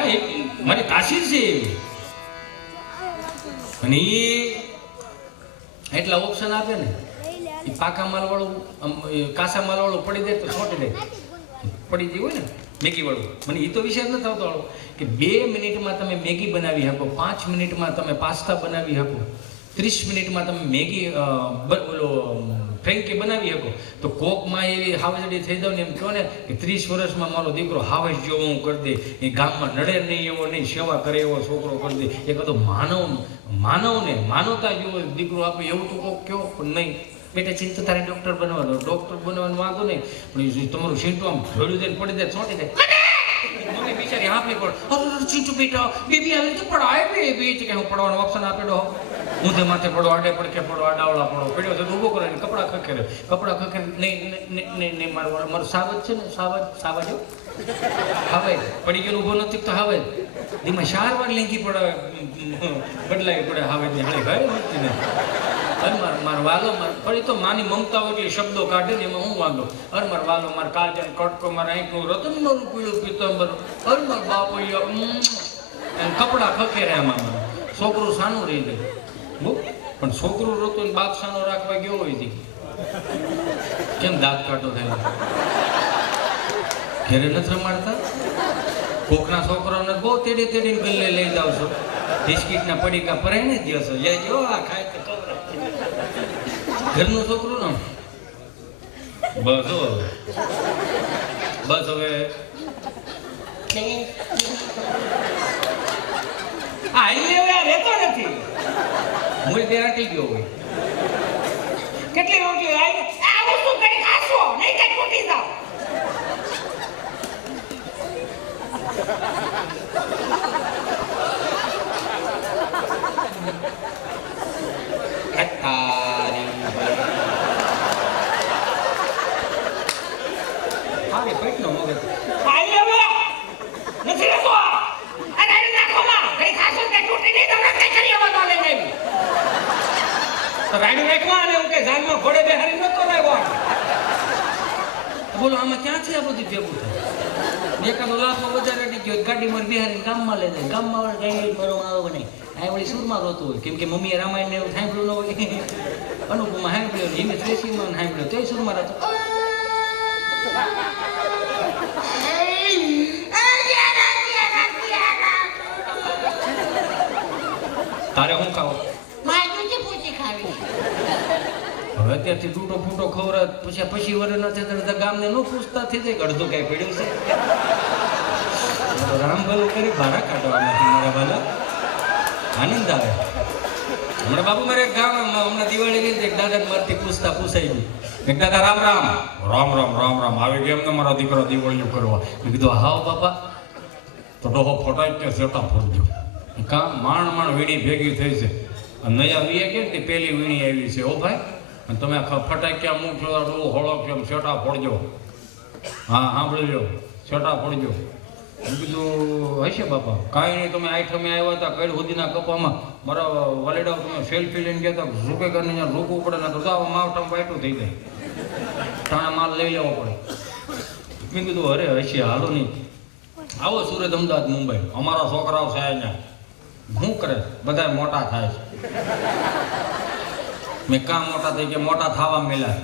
મારી તાસીર છે એવી. અને એટલા ઓપ્શન આપે ને એ પાકા માલ વાળું કાસા માલ વાળું પડી દે તો છોટી દે. પડી ગઈ હોય ને મેગી વાળું, મને એ તો વિષય નથી આવતો વાળો કે 2 મિનિટમાં તમે મેગી બનાવી શકો, 5 મિનિટમાં તમે પાસ્તા બનાવી શકો, 30 મિનિટમાં તમે મેગી બોલો ફ્રેન્કી બનાવી શકો. તો કોકમાં એવી હાવજડી થઈ જાવ ને એમ કહો ને કે 30 વર્ષમાં મારો દીકરો હાવજ જેવો હું કરી દે, એ ગામમાં નડે નહીં એવો નહીં, સેવા કરે એવો છોકરો કરી દે. એ કદો માનવને માનવતા જેવો દીકરો આપે એવું તો કોક કયો પણ નહીં. બેટા ચિંતા તારે ડોક્ટર બનવાનો વાંધો નહીં, પણ તમારું ચિંટુ આમ ભેળું દઈને પડી દે છોટી દે. મમ્મી બિચારી હાંફી પડ ચિંટુ બેટા બેબી આવી તો પડાય બેબી કે હું પડવાનો ઓપ્શન આપેલો. ઊંધે માથે પડો, આડે પડકે પડો, આડાવડા પડો, પડ્યો તો ઊભો કરે કપડાં ખખેરે નહીં મારું સાવજ છે ને સાવજ હવે પડી ગયેલું ઊભો નથી તો હવે ધીમાં 4 વાર લેંગી પડે બદલાવી પડે હવે હાળી ભાઈ નથી ને. માર વાલો ફરી તો માની મમતા એટલી શબ્દો કાઢે ને એમાં હું વાંધો. અરે માર વાલો, માર કાજલ કટકો, મારા આંખનું રતન, મારું પીળું પિત્તંબર, અરે માર બાપો કપડાં ખખેરે. આમાં છોકરું સાનું રહી જાય પણ છોકરું રોતું બાપ સાનો રાખવા ગયો હોય છે કેમ દાંત કાઢો થયેલો? ઘેરે નથી રમાડતા? કોકના છોકરાઓને બહુ તેડીને ગલ્લે લઈ જાવ છો, બિસ્કીટના પડીકા પરાઈને જ છો, લેજો આ ખાય તો ઘરનું છોકરું ને બસ હવે રહેતો નથી. મૂળ દેરાટી ગયો હોય. કેટલી રોટલી આ વસ્તુ કઈ ખાશો નહીં કઈ ખોટી જાવ. હારે પેટનો મગજ આઈ હવે નથી રહેતો. અને નાખો માં કઈ ખાશો કે તૂટી નહીં તમને કઈ કરી આવવા દો નહીં. તો રાઈડ રાખવા અને હું કે જાનમાં ઘોડે બેહારી નતો લાવ્યો. બોલો આમાં ક્યાં છે આ બધું ભેગું થાય? એકાદો લાખો વધારે અડી ગયો ગાડીમાં બિહારી ગામમાં લઈ જાય. ગામમાં વાળા કઈ બરો આવે નહીં. આ વળી સુરમાં રોતું હોય કેમ કે મમ્મીએ રામાયણ ને એવું સાંભળ્યું ન હોય. અનુપમાં સાંભળ્યો, હિમે ત્રેસીમાં સાંભળ્યો તો સુરમાં રહેતો. તારે શું ખાવો? માજુજી પૂછી ખાવી. હવે ત્યાંથી તૂટો ફૂટો ખવડાવે પછી વરે નથી તો ગામને ન પૂછતા થઈ જાય અડધું કઈ પડ્યું છે. રામ ભલું કરી ભાડા કાઢવા નથી મારા ભાલા. આનંદ આવે. હમણાં બાપુ મારે એક ગામ હમણાં દિવાળી ગઈ એક દાદા મારથી પૂછાઈ ગયું. એક દાદા રામ રામ રામ રામ રામ રામ આવી ગયા એમને મારા દીકરો દિવાળીઓ કરવા. મેં કીધું હાવ બાપા તો ડોહો ફોટાય કે સેટા ફોડજો. કામ માણ વીણી ભેગી થઈ છે. નયા વીએ કે તે પેલી વીણી આવી છે. ઓ ભાઈ અને તમે ફટાક્યા મૂકશો ડોહો હોળો કેમ સેટા ફોડજો. હા સાંભળી લો સેટા ફોડજો. મેં કીધું હશે બાપા કાંઈ નહીં. તમે આઈટમે આવ્યા હતા કઈ સુધીના કપામાં મારા વલેડા તમે સેલ્ફી લઈને ગયા હતા ઝૂકે કરીને ત્યાં રોકવું પડે ના તો માવઠામાં વાઈટું થઈ જાય. ટાણા માલ લઈ લેવો પડે. મેં કીધું અરે હશે હાલો નહીં. આવો સુરત અમદાવાદ મુંબઈ અમારા છોકરાઓ છે અહીંયા શું કરે બધા મોટા થાય છે. મેં કામ મોટા થઈ ગયા મોટા થવા મેલા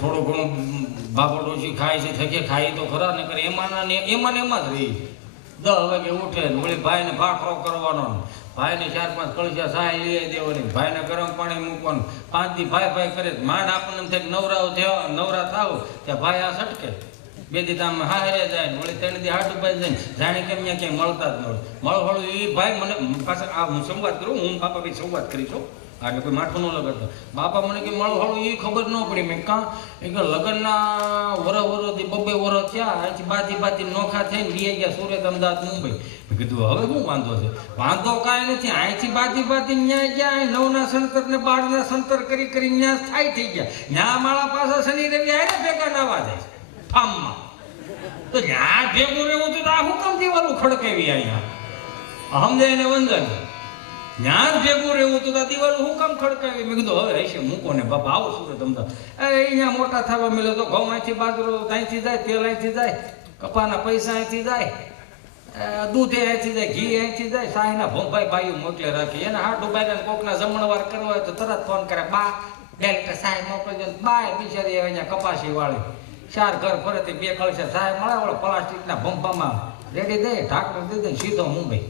થોડું ઘણું બાબો ડોસી ખાય છે થકે ખાઈ તો ખરા ને કરે એમાં જ રહી. 10 વાગે ઉઠે ને વળી ભાઈને ભાખરો કરવાનો, ભાઈને 4-5 કળશિયા સાય લઈ દેવાની, ભાઈને ગરમ પાણી મૂકવાનું. 5 દી ભાઈ કરે માંડ આપણને એમ થાય નવરા થાવ ત્યાં ભાઈ આ સટકે. 2 દી આમ હારે જાય ને વળી 3 દી હાટ ઉપાય જાય જાણે કેમ ત્યાં ક્યાંય મળતા જ ન હોય. મળવાળું એ ભાઈ મને પાછા આ હું સંવાદ કરું હું બાપા ભાઈ સંવાદ કરીશું એટલે કોઈ માઠું ન લગાડતો. બાપા મને કે મળવાળું એ ખબર ન પડી. મેં કાં એક લગ્નના વરથી 2 વરસ થયા અહીંથી બાથી નોખા થઈને લઈ ગયા સુરત અમદાવાદ મુંબઈ. મેં કીધું હવે શું વાંધો છે? વાંધો કાંઈ નથી. અહીંથી બાથી ન્યાય ગયા 9ના સંતર ને 12ના સંતર કરી ન્યા સ્થાયી થઈ ગયા. ન્યા મારા પાસે શનિ રવિ આવીને ભેગા નાવા જાય ફાર્મમાં. તો ત્યાં ભેગું રહેવું તો આ હું કામ દીવાલું ખડકાવી અહીંયા અમને એને વંદન ત્યાં ભેગું રહેવું તો દીવાલું હું કામ ખડકાવી. મેં કીધું હવે હશે મૂકો ને બાપા આવો સુરત અમદાવાદ. અહીંયા મોટા થવા મળે તો ઘઉં અહીંથી બાજરો અહીંથી જાય, તેલ અહીંથી જાય, કપાના પૈસા અહીંથી જાય, દૂધ અહીંથી જાય, ઘી અહીંથી જાય, સાહીના ભોંભાઈ ભાઈઓ મોકલે રાખી. એને હાથ ઉભાઈને કોકના જમણવાર કરવા હોય તો તરત ફોન કરે બા 2 લીટર સાહી મોકલજો. બા બિચારી અહીંયા કપાસી વાળી 4 ઘર ફરેથી 2 કળશા સાહેબ મળે પ્લાસ્ટિકના ભંભામાં રેડી દે ઢાંકણ દઈ દે સીધો મુંબઈ.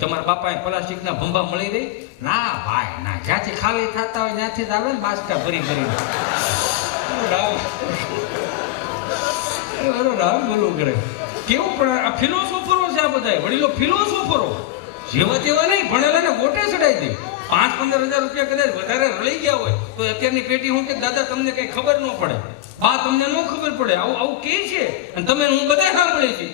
તમારા બાપાએ પ્લાસ્ટિકના ભંભા મળી રહી? ના ભાઈ ના, જ્યાંથી ખાલી થતા હોય ત્યાંથી જ આવે ને બાસકા ભરી રામ બોલું કરે. કેવું પણ આ ફિલોસોફરો છે આ બધા વડીલો ફિલોસોફરો જેવા તેવા નહીં ભણેલા ને વોટે ચડાવી દે. 5-15 હજાર રૂપિયા કદાચ વધારે રળી ગયા હોય તો અત્યારની પેટી હું કે દાદા તમને કઈ ખબર ન પડે, બા તમને ન ખબર પડે, આવું કે છે અને તમે હું બધા સાંભળે છે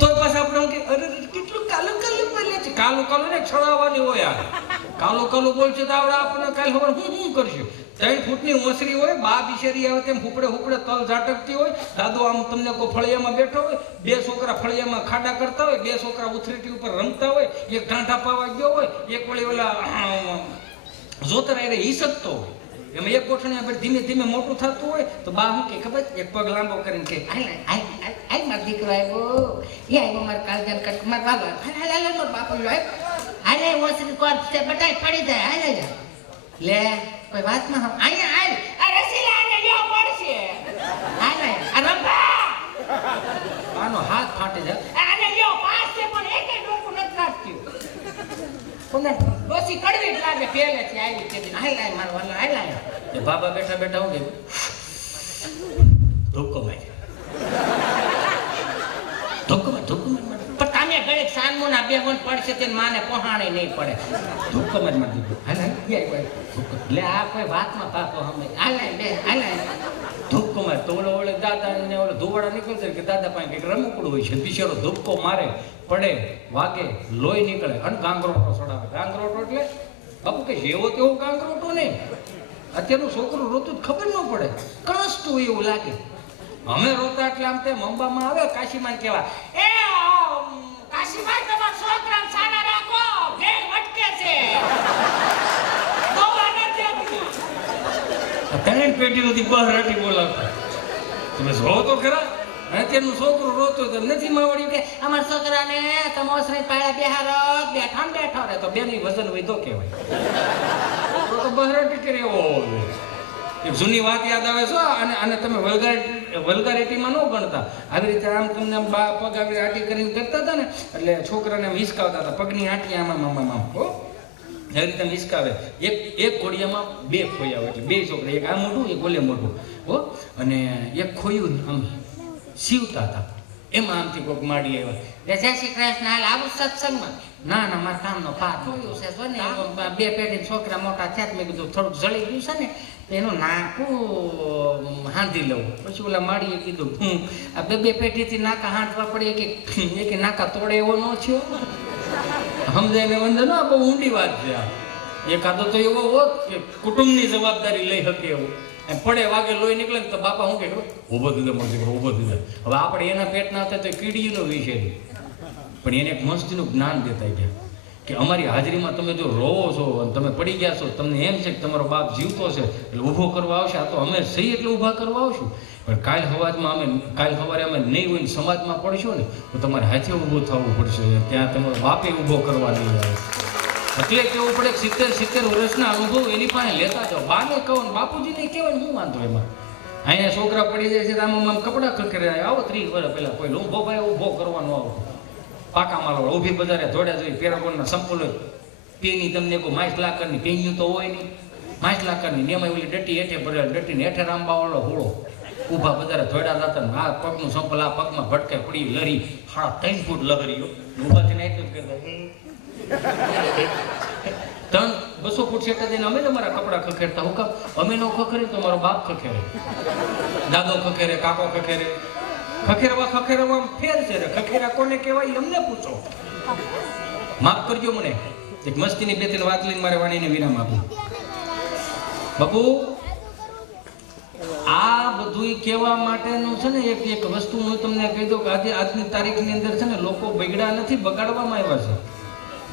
તો પાછા આપણે કે અરે કેટલું કાલું બોલે છે. કાલું ને છળાવવાની હોય આ કાલું બોલશે તો આપણે આપણને કાલ ખબર હું કરશું. 3 ફૂટની ઓસરી હોય, બા બિચારી આવે તેમ હુપડે તલ ઝાટકતી હોય, દાદો આમ તમને કોઈ ફળિયામાં બેઠો હોય, 2 છોકરા ફળિયામાં ખાડા કરતા હોય, 2 છોકરા ઉથરેટી ઉપર રમતા હોય, એક ઢાંઢા પાવા ગયો હોય, એક વળી ઓલા જોતરા એ હિસકતો હોય. એમાં એક ગોઠણી આપણે ધીમે મોટું થતું હોય તો બા શું કે ખબર એક પગ લાંબો કરીને કે આય મારો દીકરો આવ્યો એ આવ્યો મારા કાળજાન કટ મારા બાબા હાલ બાપો હાલે ઓસરી કોર છે બટાઈ પડી જાય હાલે લે કોઈ વાતમાં અહીંયા હાલ આ રસીલા આને લ્યો પડશે હાલે આ રંભા આનો હાથ ફાટી જાય આને લ્યો પાસ છે પણ એકે ડોકું નથી રાખતું કોને ડોસી કડવી લાગે પહેલેથી આવી તે દિન હાલ મારો વાલા હાલ એ બાબા બેઠા હું કે ધોકો મારી પણ તમે ઘરે સાનમુના 2 ગુણ પડશે તે માને પહોંચાણી નહીં પડે. ધોકો મારી દીધું હાલ લે આ કોઈ વાતમાં પાપો હમે હાલ ધોકો મારે તો ઓલે દાદા ને ઓલે ધોવાડા નીકળશે કે દાદા પાસે કંઈક રમકડું હોય છે બિચારો ધોકો મારે પડે વાગે લોહી નીકળે અને ગાંગરોટો ચડાવે. ગાંગરોટો એટલે બાપુ કે જેવો તેવો ગાંગરોટો નહીં. અત્યારનું છોકરું રોતું ખબર ન પડે કણસતું એવું લાગે. અમે રોતા એટલે આમ તેમ અંબામાં આવે કાશીમાં કેવા એ કાશીમાં તમારા છોકરાને સાના રાખો ઘેર વટકે છે ત્રણ પેટીઓથી બહાર રાટી બોલાવતા. તમે જો તો ખરા અત્યારનું છોકરું રોતું તો નથી માવડ્યું કે અમારા છોકરાને તમોસરી પાળા બેહારો બેઠો રહે તો બેની વજન વધો કહેવાય. તો બહાર કરે એવો એક જૂની વાત યાદ આવે છો અને તમે વલ્ગારિટીમાં ન ગણતા. આવી રીતે આમ તમને બા પગ આવી આટી કરીને કરતા હતા ને એટલે છોકરાને વિસકાવતા હતા પગની આટી આમાં હો એવી રીતે હિસકાવે. એક ઘોડિયામાં બે ખોયા હોય, એટલે બે છોકરા, એક આ મોટું એક ઓલે મોટું હો. અને એક ખોયું આમ સીવતા હતા, એમાં આમથી કોઈક માડી આવ્યા, જય શ્રી કૃષ્ણ, હાલ આવું સત્સંગમાં. ના ના મારા કામનો પાર જોયું છે જો ને, બે પેઢી છોકરા મોટા થયા તો મેં કીધું થોડુંક જળી ગયું છે ને તો એનું નાકું હાંધી લઉં. પછી ઓલા માડીએ કીધું આ બે પેઢીથી નાકા હાંધવા પડે કે નાકા તોડે એવો ન થયો. સમજાય વંદો ના, બહુ ઊંડી વાત છે આ. એકાદો તો એવો હોત કે કુટુંબની જવાબદારી લઈ શકે એવું, એમ પડે વાગે લોહી નીકળે ને તો બાપા શું કે ઊભો થઈ જાય, મોટી ઊભો થઈ જાય. હવે આપણે એના પેટના હતા તો કીડીનો વિષય નહીં, પણ એને એક મસ્તીનું જ્ઞાન દેતા ગયા કે અમારી હાજરીમાં તમે જો રોવો છો અને તમે પડી ગયા છો, તમને એમ છે કે તમારો બાપ જીવતો છે એટલે ઊભો કરવા આવશે, આ તો અમે સહી એટલે ઊભા કરવા આવશું, પણ કાલ સવારે અમે નહીં હોય ને સમાજમાં પડશો ને તો તમારે હાથે ઊભું થવું પડશે, ત્યાં તમારો બાપે ઊભો કરવા નહીં આવે. એટલે કેવું પડે 70 વર્ષના અનુભવ એની પાસે લેતા જાઓ. બાને કહો ને બાપુજીને કહેવાય, શું વાંધો એમાં? અહીંયા છોકરા પડી જાય છે, આમ કપડાં ખખેરે આવો 30 વર્ષ પહેલા કોઈ ઊભો ભાઈ ઊભો કરવાનો આવો પાકા માલો ઊભી બજારે ધોડ્યા જોઈ પેરાગોનના સંપલ હોય, પેની તમને કોઈ 5 લાખની પેન્યું તો હોય નહીં, 5 લાખની એમાં ઓલી ડટી હેઠે ભરેલ, ડટીને હેઠે રામબાવાળો હોળો ઊભા બજારે ધોડ્યા જતા ને આ પગનું સંપલ આ પગમાં ભટકે પડી લરી 3.5 ફૂટ લહરીઓ ઊભા થઈને એટલું જ કરતા 200 ફૂટ સેટા દઈને અમે તમારા કપડા ખખેરતા. હું કામ અમે નો ખખેરે તો મારો બાપ ખખેરે, દાદો ખખેરે, કાકો ખખેરે. ખખેરવા ફેર છે રે. ખખેરા કોને કહેવાય અમને પૂછો. માફ કરજો મને, એક મસ્તીની 2-3 વાત લઈને મારે વાણીને વિરામ આપું. બાપુ આ બધું કહેવા માટેનું છે ને એક વસ્તુ હું તમને કહી દઉં કે આજની તારીખની અંદર છે ને લોકો બગડ્યા નથી, બગાડવામાં આવ્યા છે.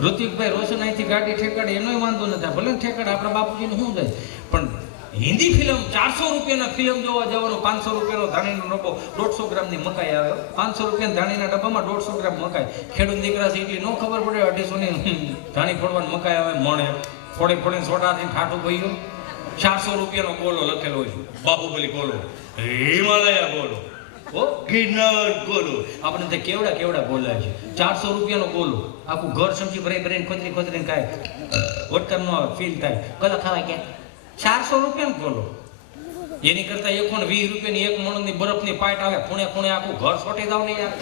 ઋતિકભાઈ રોશન અહીંથી ગાડી ઠેકાડે એનોય વાંધો નથી, ભલે ઠેકાડે આપણા બાપુજીને શું જાય, પણ હિન્દી ફિલ્મ 400 રૂપિયાના ફિલ્મ જોવા જવાનું, 500 રૂપિયાનો ધાણીનો ડબ્બો 150 ગ્રામની મકાઈ આવે, 500 રૂપિયાના ધાણીના ડબ્બામાં 150 ગ્રામ મકાઈ. ખેડૂત દીકરા છે એટલી ન ખબર પડે, 250ની ધાણી ફોડવાની મકાઈ આવે, મણે ફોડીને સોટાથી ઠાઠું ગયું. 400 રૂપિયાનો ગોલો લખેલો હોય, બાહુબલી ગોલો, હિમાલયા ગોલો, ઓ ગિરનાર ગોલો, આપણે તે કેવડા ગોલા છે. 400 રૂપિયાનો ગોલો, આખું ઘર સમજી ભરાઈને ખોતરીને ખાય, વટકર નો ફીલ થાય, કલા ખાવા ક્યાં 400 રૂપિયાનો ગોલો. એની કરતા 120 રૂપિયાની એક મણની બરફની પાઇટ આવે, ખૂણે આખું ઘર છોટી દાવ ને યાર.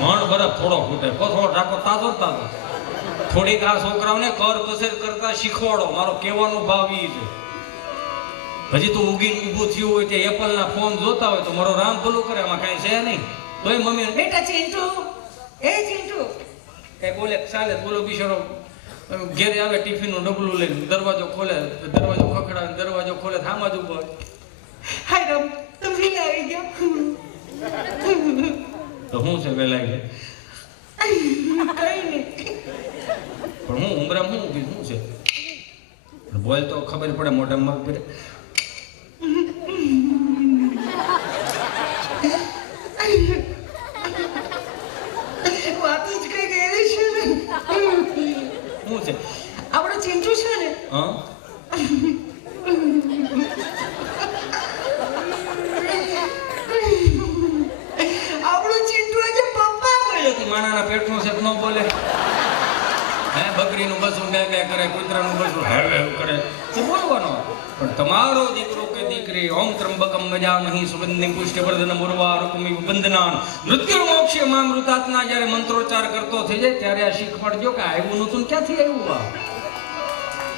મણ બરફ થોડો ફૂટે, થોડો ઢાકો તાજો. થોડીક આ છોકરાઓને કર કસર કરતા શીખવાડો, મારો કહેવાનો ભાવ એ છે. હજી તો ઊભું થયું હોય તે એપલના ફોન જોતા હોય તો મારો રામ ભલું કરે, આમાં કાંઈ છે નહીં, તોય મમ્મી બેટા ચિંટુ એ બોલે ચાલે, બોલો બિચારો ઘેરે આવે ટિફિનનું ડબલું લઈને, દરવાજો ખોલે, દરવાજો ખખડાવે, દરવાજો ખોલે, થામા જ ઉભો, હાય રામ તમે વેલા આવી ગયા. તો શું છે વેલા એટલે કઈ નહીં, પણ હું ઉમરામ શું ઊભી શું છે બોલ તો ખબર પડે, મોઢા મગ પડે. વાતું જ કઈ ગયેલી છે ને. શું છે આપણો ચિંટુ છે ને, હા આપણો ચિંટુ આજે પપ્પા બોલ્યો. માણાના પેટનો છે ન બોલે, હે બકરીનું બસું બે કરે, કૂતરાનું બસું હેવ કરે, તે બોલવાનો. પણ તમારો દીકરો કે દીકરી ઓમ ત્રંબકમ મજામહી સુગંધિ પુષ્ટિવર્ધન મુર્વારુકમિ બંધનાન મૃત્યુ મોક્ષે મામૃતાત્મા જ્યારે મંત્રોચ્ચાર કરતો થઈ જાય ત્યારે આ શીખવાડજો કે આવ્યું નતું ક્યાંથી આવ્યું.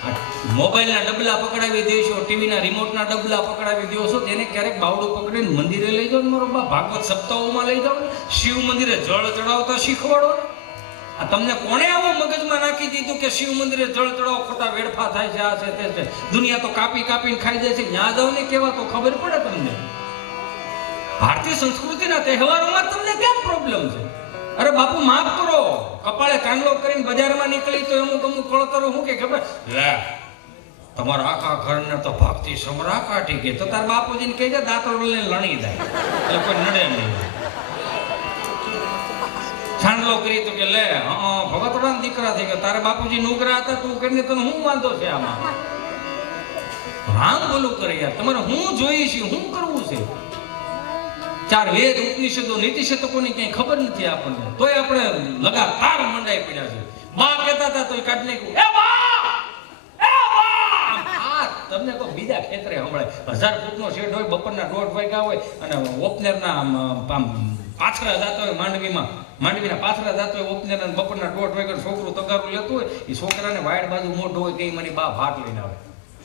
આ મોબાઈલના ડબલા પકડાવી દેશો, ટીવીના રિમોટના ડબલા પકડાવી દેશો, તેને ક્યારેક બાવડું પકડીને મંદિરે લઈ જાઓ, મારો બા ભાગવત સપ્તાહોમાં લઈ જાઓ, શિવ મંદિરે જળ ચડાવતા શીખવાડો. આ તમને કોણે આવો મગજમાં નાખી દીધું કે શિવ મંદિરે જળ ચડાવો, ખોટા વેડફા થાય છે, આ છે તે છે, દુનિયા તો કાપીને ખાઈ જાય છે, ન્યા જાવ ને કેવા તો ખબર પડે તમને. ભારતીય સંસ્કૃતિના તહેવારોમાં તમને કેમ પ્રોબ્લેમ છે? અરે બાપુ માફ કરો, કપાળે કાંગલો કરીને બજારમાં નીકળી તો અમુક કળતરો શું કે ખબર લે તમારા આખા ઘરને તો ભક્તિ સમરા કાઢી ગઈ, તો તાર બાપુજીને કહી જાય દાંતરો લઈને લણી જાય એટલે કોઈ નડે નહીં. છાંડલો કરી તો કે લે ભગતરામ દીકરા થઈ ગયા, તારે બાપુજી નોકરા હતા, તું કરીને તને શું વાંધો છે આમાં? રામ બોલું કરે યાર, તમારે હું જોઈએ છે, શું કરવું છે? 4 વેદ ઉપનિષદો નીતિ શતકોની ક્યાંય ખબર નથી આપણને, તોય આપણે લગાતાર મંડાઈ પડ્યા છે. બા કહેતા હતા તો કાઢ નાખ્યું, એ બા, એ બા. આ તમને કોઈ બીજા ખેતરે હમણાં 1000 ફૂટનો શેડ હોય, બપોરના 1:30 વાગ્યા હોય અને ઓપનરના પાથરા જાતો હોય માંડવીના પાથરા જાતો હોય ઓપનરના બપોરના 1:30 વાગ્યા છોકરું તગારું લેતું હોય, એ છોકરાને વાડ બાજુ મોઢો હોય કે મારી બા ભાત લઈને આવે.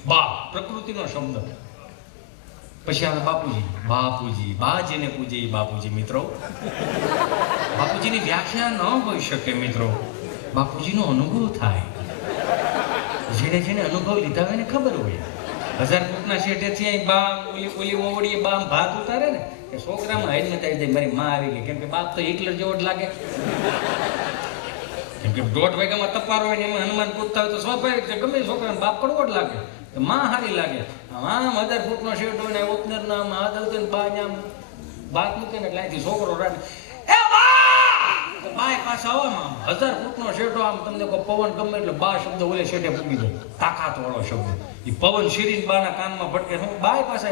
બા પ્રકૃતિનો શબ્દ. પછી આવે બાપુજી. બાપુજી, બા જેને પૂજે એ બાપુજી. મિત્રો, બાપુજીની વ્યાખ્યા ન હોઈ શકે મિત્રો. બાપુજીનો અનુભવ થાય. જેને અનુભવ લીધા હોય ને ખબર હોય. 1000 ફૂટના શેઠેથી અહીં બા ઓલી ઓવડીએ બા ભાત ઉતારે ને એ છોકરામાં હેલ્મેટ આવી જાય, મારી માં આવી ગઈ. કેમ કે બાપ તો હિટલર જેવો જ લાગે. કેમ કે 1:30 વાગ્યામાં તપારો હોય ને એમાં હનુમાન પૂછતા હોય તો સ્વાભાવિક છે, ગમે છોકરાને બાપ કડવો જ લાગે. તો માં હારી લાગે. આમ 1000 ફૂટનો શેઠ હોય ને ઓપનરના હાથ આવતો ને બા આમ બાત મૂકે ને એટલે અહીંથી છોકરો રાડે, એ બા! બાય પાછા આવવામાં 1000 ફૂટનો શેઠો આમ તમને કોઈ પવન ગમે એટલે બા શબ્દ ઓલે શેઠે પૂગી જાય. તાકાત વાળો શબ્દ. એ પવન શીરીન બાના કાનમાં ભટકે. હું બાય પાસે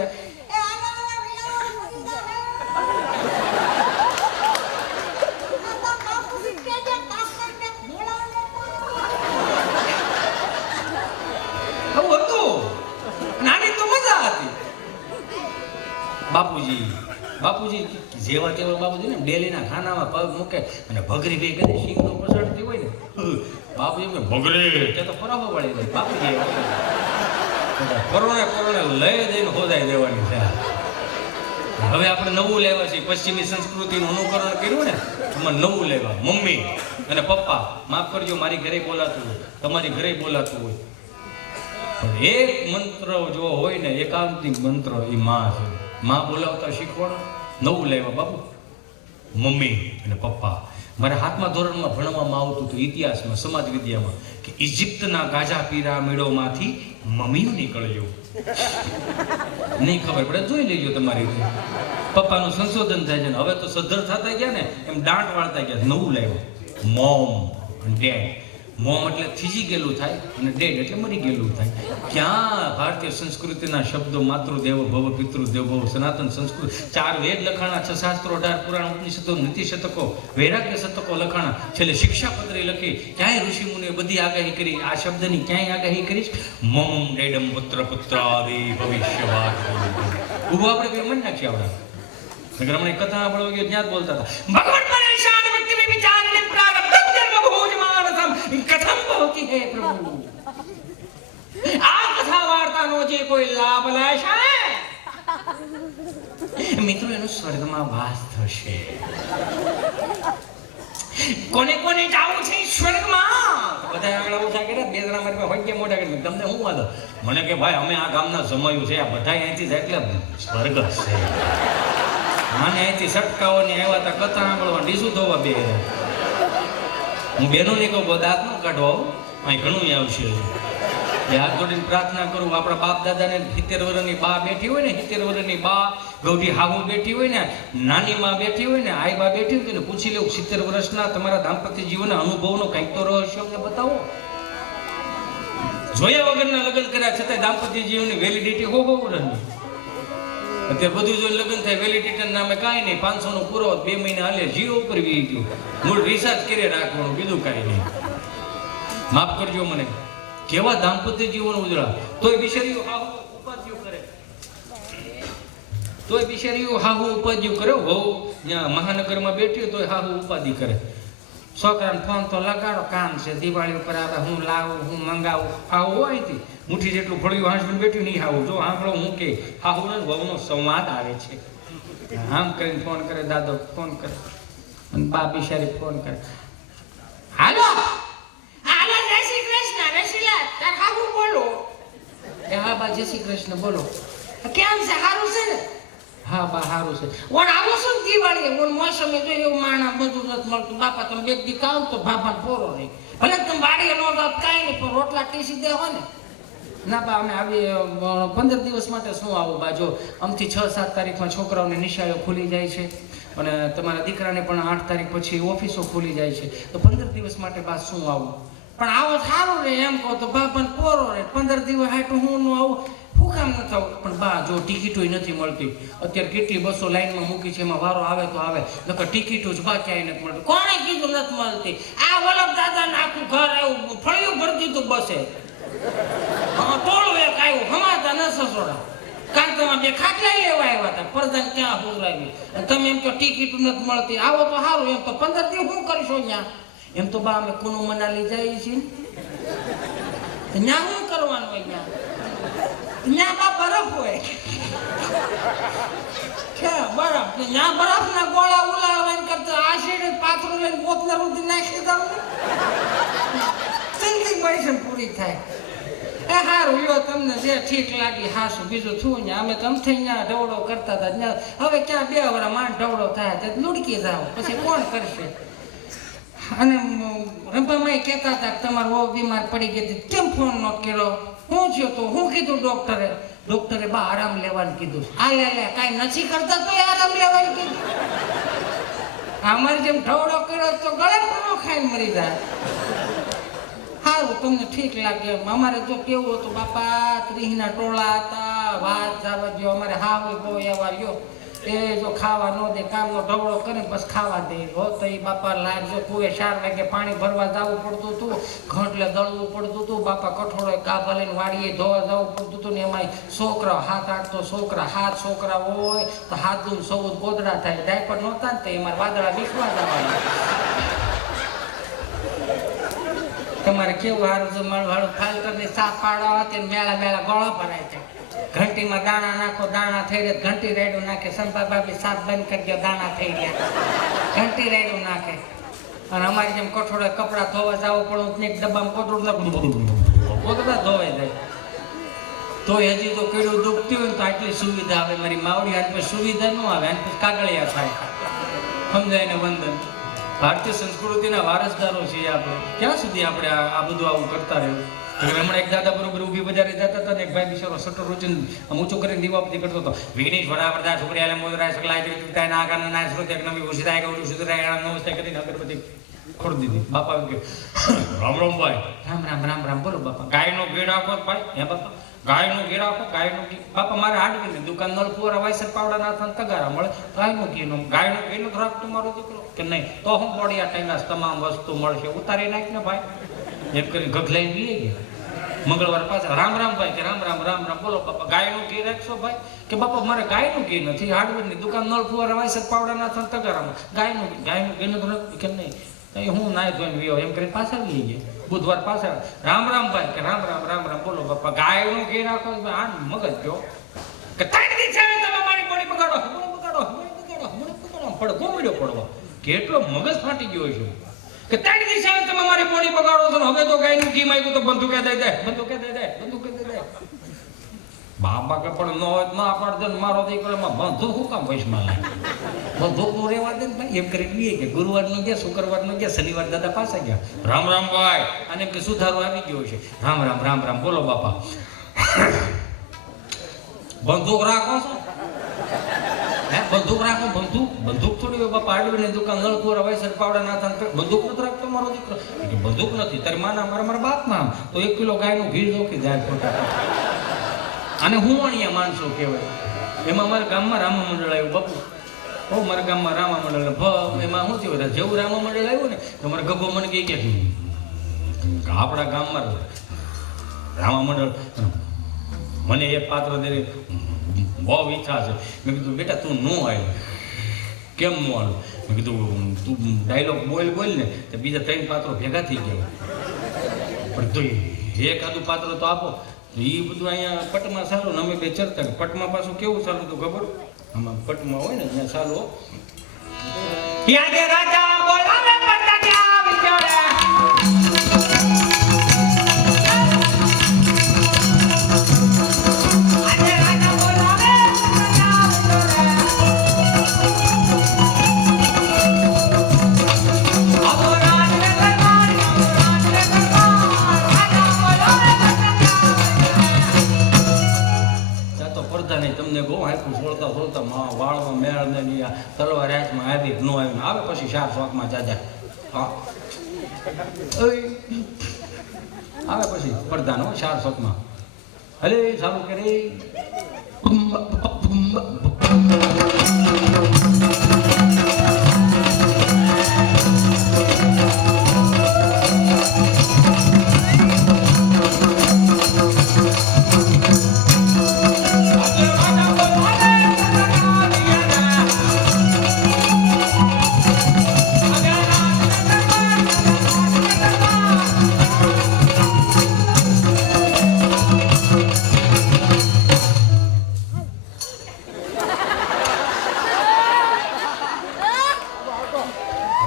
બાપુજી જેવા તેવા બાપુજી ને ડેલીના ખાનામાં પગ મૂકે અને ભગરી બે કદી સિંગનો પસાડતી હોય ને બાપુજી કે ભગરી તે તો ફરાવો વળી જાય. બાપુજી કોરોને લઈ જઈને હોદાઈ દેવાની છે. હવે આપણે નવું લેવા છે. પશ્ચિમી સંસ્કૃતિનું અનુકરણ કર્યું ને એમાં નવું લેવા. મમ્મી અને પપ્પા, માફ કરજો મારી ઘરે બોલાતું હોય, તમારી ઘરે બોલાતું હોય, પણ એક મંત્ર જો હોય ને એકાંતિક મંત્ર એ માં છે. માં બોલાવતા શીખવાડો. નવું લેવા બાપુ. મમ્મી અને પપ્પા. મારા 7મા ધોરણમાં ભણવામાં આવતું હતું ઇતિહાસમાં, સમાજ વિદ્યામાં, કે ઇજિપ્તના ગાઝા પિરામિડોમાંથી મમ્મીઓ નીકળ્યું. નહીં ખબર પડે જોઈ લેજો તમારી રીતે. પપ્પાનું સંશોધન થાય છે ને હવે તો સદ્ધર થતા ગયા ને એમ દાંટ વાળતા ગયા. નવું લાવ્યું. મોમ અને ડેડ. મોમ એટલે થીજી ગયેલું થાય અને ડેડ એટલે મરી ગયેલું થાય. ક્યાં ભારતીય સંસ્કૃતિના શબ્દો માતૃદેવો ભવ, પિતૃદેવ ભવ, સનાતન સંસ્કૃતિ, 4 વેદ લખાણા, 6 શાસ્ત્રો, 18 પુરાણ, ઉપનિષદો, નીતિ શતકો, વૈરાગ્ય શતકો લખાણા, છેલ્લે શિક્ષાપત્રી લખી. ક્યાંય ઋષિમુનિએ બધી આગાહી કરી. આ શબ્દની ક્યાંય આગાહી કરીશ? મમ ડેડમ પુત્ર પુત્રાદિ ભવિષ્યવાદ. ઉભો આપણે બે મન નાખીએ. આપણે હમણાં કથા સાંભળવા ગયો ત્યાં જ બોલતા હતા, ભગવાન પરેશાન ભક્તિ વિચાર ને પ્રારબ્ધ કથમ હોતી હે પ્રભુ. આ કથા વાર્તાનો જે કોઈ લાભ લેશે મિત્રો એનો સ્વર્ગમાં વાસ થશે. કોને જાવું છે સ્વર્ગમાં? બધા આગળ ઓછા કર્યા. 2 જણા મારી હોય ગયા મોટા કરી. તમને શું વાંધો? મને કે ભાઈ અમે આ ગામના જમાયું છે, આ બધા અહીંથી જાય એટલે સ્વર્ગ છે. મને અહીંથી સટકાઓની આવ્યા હતા કથા સાંભળવા, ડીસું ધોવા બે. હું બહેનોને કહું દાંત ન કાઢો, અહીં ઘણું આવશે. એ હાથ જોડીને પ્રાર્થના કરું. આપણા બાપ દાદાને 70 વર્ષની બા બેઠી હોય ને, 70 વર્ષની બા ગૌઠી હાહુ બેઠી હોય ને, નાની માં બેઠી હોય ને, આઈ બા બેઠી હોય ને પૂછી લેવું 70 વર્ષના તમારા દાંપત્ય જીવનના અનુભવનો કંઈક તો રહસ્ય અમને બતાવો. જોયા વગરના લગ્ન કર્યા છતાં દાંપત્ય જીવનની વેલિડિટી હો વર્ષની. અત્યારે બધું જો લગ્ન થાય વેલિડિટી નામે કાંઈ નહીં. 500 નો પૂરો 2 મહિના હાલે 0 ઉપર વી ગયું. મૂળ રિસાર્જ કરી રાખવાનું, બીજું કાંઈ નહીં. માફ કરજો મને. કેવા દાંપત્ય જીવન ઉજળા. તોય બિચારીઓ હાહુ ઉપાધ્યો કરે. હો ત્યાં મહાનગરમાં બેઠી તોય હાહુ ઉપાધિ કરે. છોકરાને ફોન તો લગાડો, કામ છે, દિવાળી ઉપર આવે, હું લાવું, હું મંગાવું. હાહુ હોય થી મુઠ્ઠી જેટલું ફળિયું હાંસબીને બેઠ્યું નહીં. હાવું જો સાંભળો હું કે હાહુ ને વહુનો સંવાદ આવે છે. આમ કરીને ફોન કરે, દાદો ફોન કરે અને બા બિચારી ફોન કરે, હાલો જય શ્રી કૃષ્ણ રસીલા, તાર હાહુ બોલો. એ હા બા જય શ્રી કૃષ્ણ બોલો. કેમ છે? સારું છે ને? હા બા સારું છે. ઓન આવો શું દિવાળી ઓન મોસમે જો એવું માણા બધું નથી મળતું. બાપા તમે 2 દી કામ તો ભાભા પોરો નહીં. ભલે તમે વાડીએ નો જાત કાંઈ નહીં, પણ રોટલા ટીસી દેવો ને. ના બા અમે આવી 15 દિવસ માટે શું આવું બા? જો આમથી 6-7 તારીખમાં છોકરાઓની નિશાળો ખુલી જાય છે અને તમારા દીકરાને પણ 8 તારીખ પછી ઓફિસો ખુલી જાય છે. તો 15 દિવસ માટે બા શું આવું? પણ આવો સારું રે એમ કહો તો બાપાને પોરો રે. 15 દિવસ હાટું હું નું આવું? હું કામ ન થવું પણ બા જો ટિકિટોય નથી મળતી અત્યારે કેટલી બસો લાઈનમાં મૂકી છે એમાં વારો આવે તો આવે નકર ટિકિટો જ બાકી આવી નથી મળતી કોણે કીધું નથી મળતી આ વલ્લભ દાદાને આખું ઘર આવ્યું ફળિયું ભરી દીધું બસે ટોળું એક આવ્યું હમાતા ન સસોડા કારણ તમે બે ખાટલા લેવા આવ્યા હતા પરદાન ક્યાં પુરાવી અને તમે એમ કહો ટિકિટ નથી મળતી આવો તો સારું એમ તો 15 દિવસ શું કરીશું ત્યાં એમ તો બા અમે કુનુ મનાલી જઈએ છીએ ત્યાં શું કરવાનું હોય ત્યાં બા બરફ હોય છે બરફ ત્યાં બરફના ગોળા ઉલાળવા કરતા આશીર્વાદ પાથરો લઈને બોતલા રૂધી નાખી દઉં જલ્દી પૈસા પૂરી થાય એ હારું લ્યો તમને જે ઠીક લાગી હાસું બીજું થયું ને અમે તો અમથી ત્યાં ઢવડો કરતા હતા હવે ક્યાં 2 વર્ષ માંડ ઢવડો થાય તો લુડકી જાવ પછી કોણ કરશે અને રંભામાં કહેતા હતા કે તમારો બહુ બીમાર પડી ગઈ હતી કેમ ફોન ન કર્યો શું થયું તો હું કીધું ડોક્ટરે બા આરામ લેવાનું કીધું આ લે કાંઈ નથી કરતા તો આરામ લેવાનું કીધું અમારે જેમ ઢવડો કર્યો તો ગળે પણ ખાઈને મરી જાય સારું તમને ઠીક લાગે અમારે તો કેવું હતું બાપા 30 ના ટોળા હતા વાત જવા દો અમારે હા હોય બહુ એવા લ્યો એ જો ખાવા ન દે કામનો ઢવડો કરે બસ ખાવા દે હો તો એ બાપા લાગજો કુએ 4 વાગે પાણી ભરવા જવું પડતું હતું ઘંટલે દળવું પડતું હતું બાપા કઠોળો ગાભા લઈને વાડીએ ધોવા જવું પડતું હતું ને એમાં છોકરા 7-8 તો છોકરા 7 છોકરા હોય તો 7 દૂન 14 ગોદડા થાય ડાયપર નહોતા ને તો એમાં વાદળા વીખવા જવાના તમારે કેવું હારું જમણ વાળું ફાલતરની સાફ પાડવા હતી ને મેળા ગોળો ભરાય છે ઘંટીમાં દાણા નાખો દાણા થઈ રહ્યા ઘંટી રેડું નાખે સંપા બાબી સાફ બંધ કરી દો દાણા થઈ ગયા ઘંટી રેડું નાખે અને અમારી જેમ કઠોળે કપડાં ધોવા જવું પડું એક ડબ્બામાં કોતરા ધોવાઈ જાય તો હજી તો કેળું દુખતી હોય ને તો આટલી સુવિધા આવે મારી માવડી હાથ પર સુવિધા ન આવે અને પછી કાગળિયા થાય સમજાય ને વંદન ભારતીય સંસ્કૃતિના વારસદારો છીએ આપણે ક્યાં સુધી આપણે આ બધું આવું કરતા રહ્યું હમણાં એક દાદા બરોબર ઊભી બજારે જતા હતા ને એક ભાઈ બિચારો સટર રૂચીને ઊંચું કરીને દીવાપતિ કરતો હતો વિઘ્નેશ વડાપ્રધાન છોકરી આલે મોદરાય સકલાય ત્રિતાય નાગાના નાય શ્રોત એક નવી ઉષિતાય ગૌરી સુધરાય નમસ્તે કરીને અગરબત્તી ખોડી દીધી બાપા કે રામ રામ ભાઈ રામ બોલો બાપા ગાયનો ઘી રાખો ભાઈ હે બાપા ગાયનું ઘી રાખો ગાયનું ઘી બાપા મારે હાડવીને દુકાન નલપુરા વાયસર પાવડા નાથવા તગારા મળે ગાયનું ઘીનું ઘીનું જ રાખતું મારો દીકરો કે નહીં તો હું બોડિયા ટાઈના તમામ વસ્તુ મળશે ઉતારી નાખને ભાઈ એમ કરી ગઘ લઈને લઈ ગયા મંગળવાર પાછા રામ ભાઈ કે રામ બોલો બાપા ગાયનું ઘી રાખશો ભાઈ કે બાપા મારે ગાયનું ઘી નથી હાર્ડવેરની દુકાન નળફુવારા વાયસર પાવડા નાથવા તગારામાં ગાયનું ઘીનું તો નથી કે નહીં હું નાય ધોઈને વિયો એમ કરીને પાછા લઈ ગયા બુધવાર પાછા રામ ભાઈ કે રામ બોલો બાપા ગાયનું ઘી રાખો આ મગજ ગયો કે તારી દીક્ષા તમે મારી બોડી બગાડો પડો કોમડ્યો પડવા કેટલો મગજ ફાટી ગયો છે કે તારી દીક્ષા તમે મારી બોડી બગાડો છો હવે તો ગાયનું ઘી માંગ્યું તો બંદૂકે દઈ દે બાપા કે પણ નો ના પાડે મારો દીકરો એમાં બંધુ શું કામ વૈશમાં લાગે બંધુક નું રેવા દે ને ભાઈ એમ કરી લઈએ કે ગુરુવાર નું ગયા શુક્રવાર નું ગયા શનિવાર દાદા પાછા ગયા રામ ભાઈ અને કે સુધારો આવી ગયો છે રામ બોલો બાપા બંદૂક રાખો છો હે બંદૂક રાખો બંદૂક થોડી હોય બાપા હાડવીની દુકાન નળપુરા વાયસર પાવડા નાથા બંદૂક નથી રાખતો મારો દીકરો બંદૂક નથી તારી માના મારા બાપ નામ તો 1 કિલો ગાયનું ઘી જોખી જાય ખોટા અને હું અહીંયા માણસો કહેવાય એમાં અમારા ગામમાં રામા મંડળ આવ્યું બાપુ મારા ગામમાં રામા મંડળ એમાં શું થયું જેવું રામા મંડળ આવ્યું ને તો મારા ગભો મને કહી કે આપણા ગામમાં રામા મંડળ મને એક પાત્ર દે બહુ ઈચ્છા છે મેં કીધું બેટા તું ન આવ્યો કેમ ન આવ્યો મેં કીધું તું ડાયલોગ બોલ ને તો બીજા 3 પાત્રો ભેગા થઈ ગયા પણ તું એકાદું પાત્ર તો આપો એ બધું અહીંયા પટમાં સારું ને અમે બે ચર્ચા પટમાં પાછું કેવું સારું તું ખબર આમાં પટમાં હોય ને ત્યાં સારું રાજા બોલાવે તમને બહુ હાથું છોડતા વાળમાં મેળ ને તલવાર હાથમાં આવી ન આવીને આવે પછી 4 શોખમાં જાજા આવે પછી પડદાનો 4 શોખમાં અરે ચાલુ કરે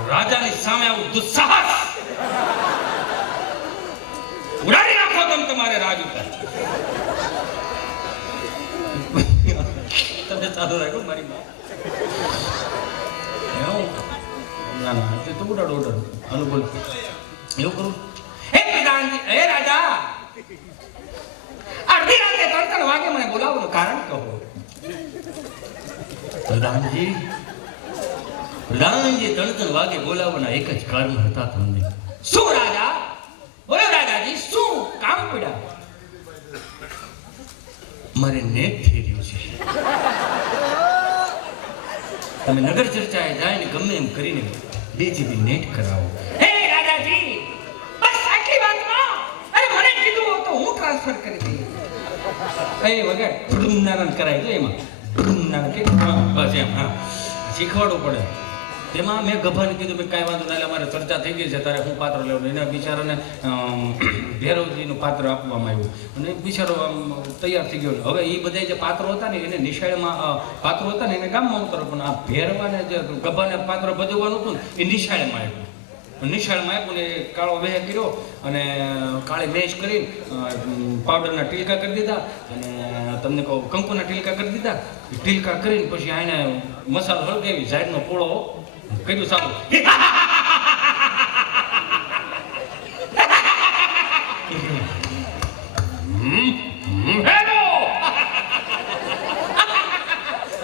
રાજાની સામે આવું દુસ્સાહસ ઉડાડી નાખો તમે તમારે રાજ ઉપર તમે ચાલુ રાખો મારી માં ના ના તે તો ઉડાડો અનુભવ એવું કરું હે પ્રધાનજી હે રાજા અડધી રાતે 3 વાગે મને બોલાવવાનું કારણ કહો પ્રધાનજી 3 વાગે બોલાવવાના એક જ કારણ હતા તમને શું રાજા બોલો રાજાજી શું કામ પડ્યા મારે નેટ થઈ રહ્યું છે તમે નગર ચર્ચાએ જાય ને ગમે એમ કરીને 2 GB નેટ કરાવો હે રાજાજી બસ આટલી વાતમાં અરે મને કીધું તો હું ટ્રાન્સફર કરી દઈ એ વગર ભડુમનારાયણ કરાય તો એમાં ભડુમનારાયણ કે બસ એમ હા શીખવાડવું પડે તેમાં મેં ગભાને કીધું કે કાંઈ વાંધો નહીં અમારે ચર્ચા થઈ ગઈ છે તારે હું પાત્ર લેવું એના બિચારાને ભૈરવજીનું પાત્ર આપવામાં આવ્યું અને બિચારો તૈયાર થઈ ગયો હવે એ બધા જે પાત્રો હતા ને એને નિશાળમાં પાત્રો હતા ને એને ગામમાં ઉતરો પણ આ ભૈરવાને જે ગભાને પાત્ર ભજવવાનું હતું ને એ નિશાળમાં આવ્યું નિશાળમાં આપ્યું ને કાળો વેહ કર્યો અને કાળી મેશ કરી પાવડરના ટીલકા કરી દીધા અને તમને કહું કંકુના ટીલકા કરી દીધા ટીલકા કરીને પછી આને મસાલો હળગાવી ઝાડનો પોળો કર્યું સારું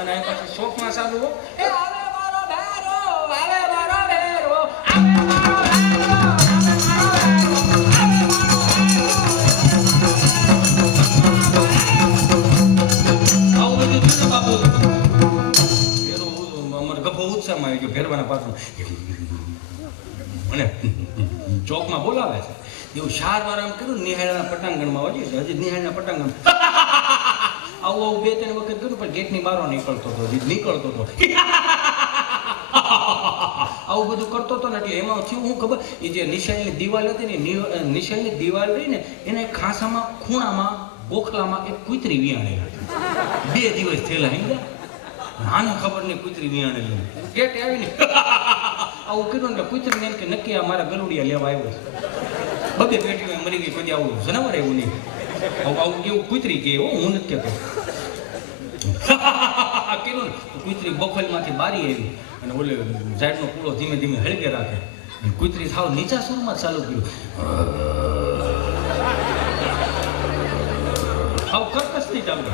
અને પછી શોખમાં સારું ઉત્સાહમાં આવી ગયો ફેરવાના પાત્ર અને ચોકમાં બોલાવે છે એવું 4 વાર આમ કર્યું નિહાળના પટાંગણમાં વળી છે હજી નિહાળના પટાંગણ આવું 2-3 વખત કર્યું પણ ગેટની બહાર નીકળતો હતો આવું બધું કરતો હતો ને એટલે એમાં થયું હું ખબર એ જે નિશાળની દિવાલ હતી ને નિશાળની દિવાલ રહી ને એના ખાસામાં ખૂણામાં ગોખલામાં એક કૂતરી વિયાણી 2 દિવસ થયેલા સમજ્યા આને ખબર નહીં કૂતરી વિયાણેલી ગેટ આવી ને આવું કર્યું ને કૂતરીને એમ કે નક્કી આ મારા ગલુડિયા લેવા આવ્યો છે બબે પેટીમાં મરી ગઈ પછી આવું જનાવર એવું નહીં આવું કેવું કૂતરી કે હું નથી કહેતો કર્યું ને કૂતરી બખોલમાંથી બારી આવી અને ઓલે ઝાડનો પૂળો ધીમે ધીમે હળગે રાખે કૂતરી સાવ નીચા સુરમાં ચાલુ કર્યું સાવ કર્કશથી ચાલુ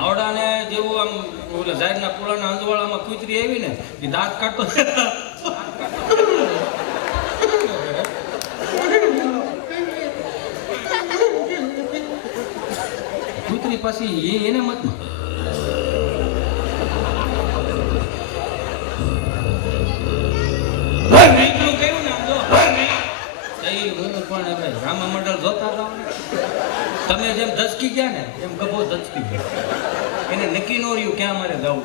આવડાને જેવું આમ ઓલા ઝાડના પૂળાના અંજવાળામાં કૂતરી આવી ને એ દાંત કાઢતો કૂતરી પાછી એને મત કહ્યું ને આમ જો હું પણ રામા મંડળ જોતા હતા તમે જેમ ધસકી ગયા ને એમ ગભો ધસકી ગયો એને નક્કી ન રહ્યું ક્યાં મારે જવું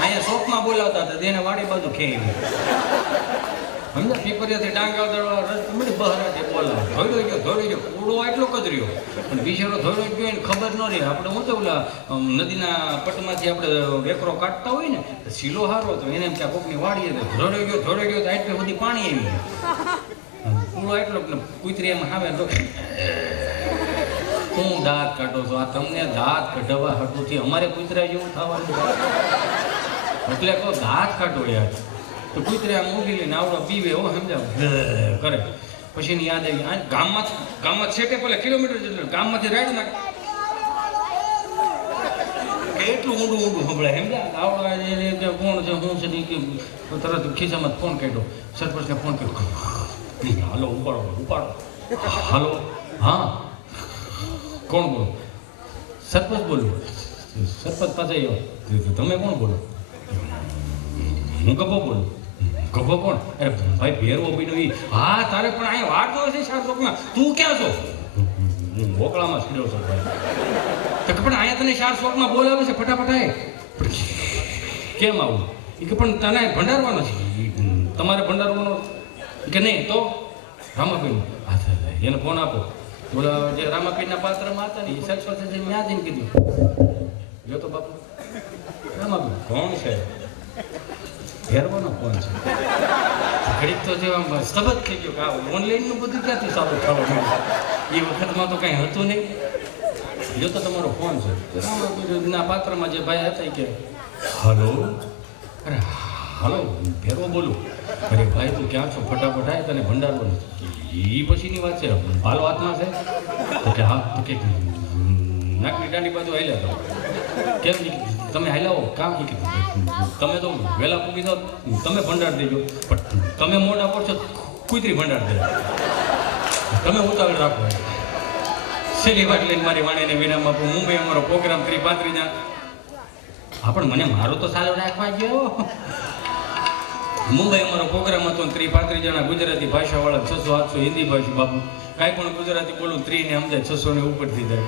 અહીંયા શોખમાં બોલાવતા હતા તેને વાડી બાજુ ખેવી સમજા પીપરિયાથી ડાંગ આવતા રસ્તો મળી બહાર બોલાવે ધોઈ ગયો કૂડો એટલો જ રહ્યો પણ બિચારો ધોઈ ગયો એને ખબર ન રહી આપણે હું તો ઓલા નદીના પટમાંથી આપણે વેકરો કાઢતા હોય ને સીલો હારો તો એને એમ ત્યાં કોકની વાડીએ ધોઈ ગયો તો આટલી બધી પાણી આવી કૂડો એટલો કૂતરી એમ આવે તો હું દાંત કાઢો છો આ તમને દાંત કઢાવવા હટુથી અમારે કૂતરા જેવું થવાનું એટલે કહો દાંત કાઢો યાર તો કૂતરા આમ ઊંઘી લઈને આવડો પીવે હો સમજાવ કરે પછી એની યાદ આવી ગામમાં છેટે પેલા કિલોમીટર જેટલું ગામમાંથી રાઈડ નાખ એટલું ઊંડું સંભળાય સમજ્યા આવડો કોણ છે હું છે નહીં કે તરત ખિસ્સામાં ફોન કાઢ્યો સરપંચને ફોન કર્યો હાલો ઉપાડો હાલો હા કોણ બોલો? સરપંચ બોલું. સરપંચ પાસે આવ્યો. તમે કોણ બોલો? હું ગભો બોલું. ગભો કોણ? અરે ભાઈ ભેરવો પીડો ઈ. હા તારે પણ અહીંયા વાત હોય છે શાર ચોકમાં. તું ક્યાં છો? હું મોકળામાં સીડ્યો છું ભાઈ. તો પણ અહીંયા તને શાર ચોકમાં બોલાવે છે ફટાફટ આય. કેમ આવું? એ કે પણ તને ભંડારવાનો છે. તમારે ભંડારવાનો કે નહીં? તો રામાપીર એને ફોન આપો. બોલા જે રામાપીરના પાત્રમાં હતા ને એ સરસ્વતી ત્યાં જઈને કીધું જો તો બાપુ રામાપીર કોણ છે? ફેરવાનો ફોન છે. ઘડીક તો જે આમ સ્તબત થઈ ગયો કે આ ઓનલાઈનનું બધું ક્યાંથી સાબત થવા માંડ્યું? એ વખતમાં તો કંઈ હતું નહીં. જો તો તમારો ફોન છે. રામાપીરના પાત્રમાં જે ભાઈ હતા કે હલો. અરે હાલો ફેરવો બોલું. અરે ભાઈ તું ક્યાં છો? ફટાફટ આય તને ભંડારવો નથી. એ પછીની વાત છે. ભાલો હાથમાં છે તો કે હા તો કે નાકની દાંડી બાજુ હાલ્યા તો કેમ તમે હાલ્યા હો કામ કીધું તમે તો વહેલા પૂગી જાઓ તમે ભંડાર દેજો પણ તમે મોઢા પડશો કુતરી ભંડાર દે. તમે ઉતાવળ રાખો. છેલ્લી વાત લઈને મારી વાણીને વિરામ આપું. મુંબઈ અમારો પ્રોગ્રામ 35 ના. હા પણ મને મારું તો સારું રાખવા ગયો. મુંબઈ અમારો પ્રોગ્રામ હતો. 35 જણા ગુજરાતી ભાષાવાળા 600-800 હિન્દી ભાષી બાપુ. કાંઈ પણ ગુજરાતી બોલું 30 ને સમજાય 600 ને ઉપરથી જાય.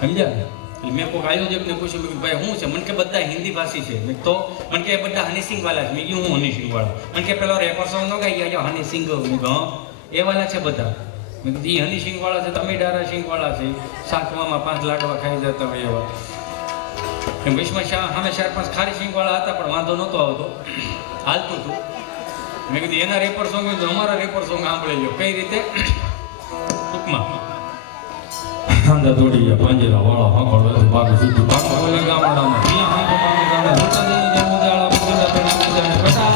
સમજ્યા? એટલે મેં કોઈક આયોજકને પૂછ્યું મેં ભાઈ શું છે? મને કે બધા હિન્દી ભાષી છે. મેં તો મને કે બધા હનીસિંગ વાળા છે. મેં કીધું હું હનીસિંગ વાળા. મને કે પેલો રેપર સોંગ નો ગાઈ ગયા હનીસિંગ. મેં હા એ વાળા છે બધા. મેં કીધું એ હનીસિંગ વાળા છે તમે ડારા સિંગ વાળા છે. શાકવામાં 5 લાડવા ખાઈ જતા હોય એવા. એમ વિશમાં સામે 4-5 ખારી સિંગ વાળા હતા પણ વાંધો નહોતો આવતો. હાલતું હતું. મેં કીધું એના રેપર સોંગ અમારા રેપર સોંગ સાંભળી લો. કઈ રીતે? ટૂંકમાં ખાંડા દોડી ગયા પાંજરા વાળા હાંકળ પાક સીધું પાક બોલે ગામડામાં ત્યાં હાંકળ પાક ગામડા હોતા જઈને જેમ ઉજાળા બુંદા પેલા બુંદા ફટા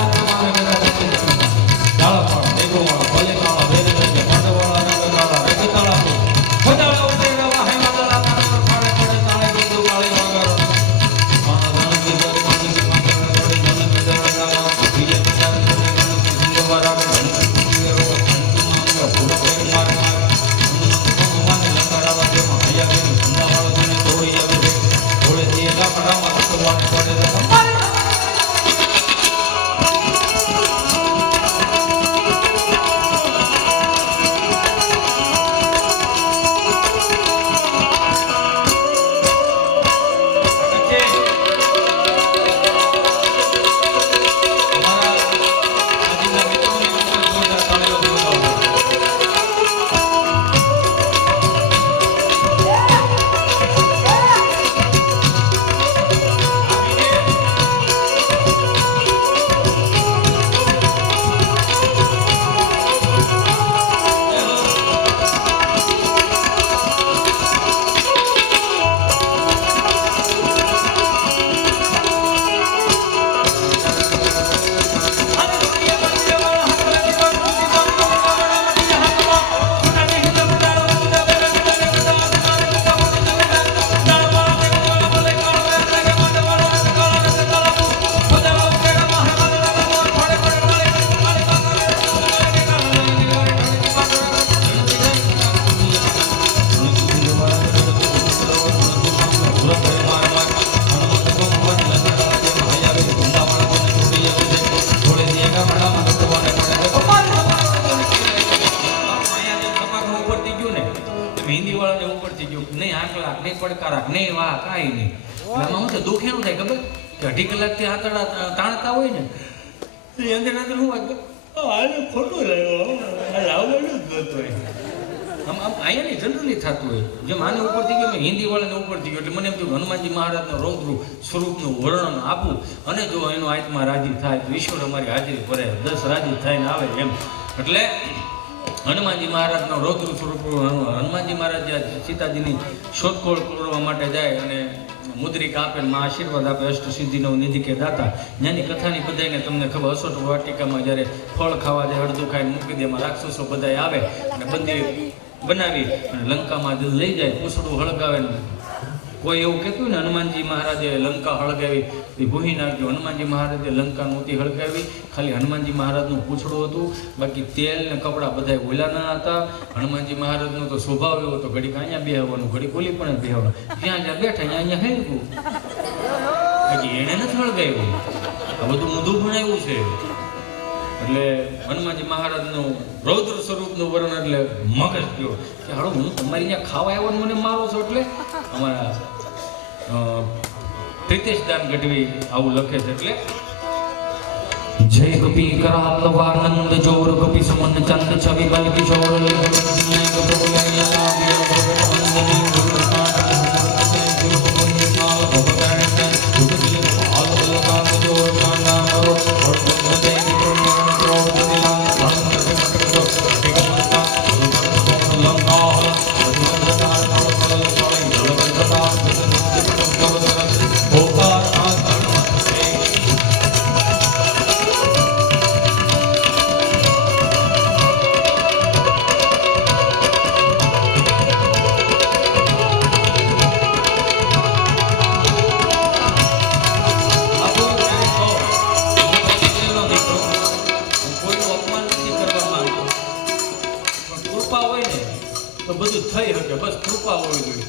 ડાળા પાક દેગો વાળા ભલે કાળા ભેરે ભેરે પાંડા વાળા રંગ કાળા રેગ તાળા ફટાળા ઉતરે રવા હે વાળા તાળા ફાડે પડે તાળે બિંદુ કાળી વાગારો માના દાણ કે દરે પાણી કે માથે દોડે જન કે દરે ગાવા બીજે વિચાર કરે મન કે સિંહ વાળા કે રો ભૂરો કે માર પડકારા નહીં વાહ કાંઈ નહીં. એમાં શું છે દુઃખ એવું થાય ખબર કે 2.5 કલાકથી આતડા તાણતા હોય ને એ અંદર અંદર શું વાત આને ખોટું લાવ્યો લાવવાનું જ નહોતું. આમ અહીંયા નહીં જનરલી થતું હોય જેમ આને ઉપરથી ગયો મેં હિન્દી વાળાને ઉપરથી ગયો એટલે મને એમ થયું હનુમાનજી મહારાજનું રૌદ્ર સ્વરૂપનું વર્ણન આપું અને જો એનો આત્મા રાજી થાય તો ઈશ્વર અમારી હાજરી ભરે 10 રાજી થઈને આવે એમ. એટલે હનુમાનજી મહારાજનો રૌદ્ર સ્વરૂપ હનુમાનજી મહારાજ સીતાજીની શોધખોળ કરવા માટે જાય અને મુદ્રિકા આપે માં આશીર્વાદ આપે અષ્ટ સિદ્ધિ નવ નિધિ કે દાતા. જ્ઞાની કથાની બધાને તમને ખબર અસોટ વાટિકામાં જ્યારે ફળ ખાવા જાય અડધું ખાઈને મૂકી દે એમાં રાક્ષસો બધા આવે અને બંદી બનાવી અને લંકામાં લઈ જાય પૂછડું હળગાવે કોઈ એવું કહેતું ને હનુમાનજી મહારાજે લંકા હળગાવી એ ભૂહી નાખ્યું. હનુમાનજી મહારાજે લંકા નહોતી હળગાવી, ખાલી હનુમાનજી મહારાજનું પૂંછડું હતું, બાકી તેલ ને કપડાં બધાય ઓલાના હતા. હનુમાનજી મહારાજનો તો સ્વભાવ એવો હતો, ઘડીક અહીંયા બેહવાનું, ઘડીક ઓલી પણ બેહવાનું, જ્યાં જ્યાં બેઠા અહીંયા હેડકું. બાકી એણે નથી હળગાવ્યું. આ બધું ઊંધું ભણાવ્યું છે. એટલે હનુમાનજી મહારાજનું રૌદ્ર સ્વરૂપનું વર્ણન એટલે મગજ ગયો કે હાલો હું તમારી ત્યાં ખાવા આવ્યો મને મારો છો. એટલે અમારા પ્રિતેશ દાન ગઢવી આવું લખે છે. એટલે જય કપી કરાલવાનંદ જોર કપી સમન ચંદ છવિ બલ કિશોર બધું થઈ શકે, બસ કૃપા હોવી જોઈએ.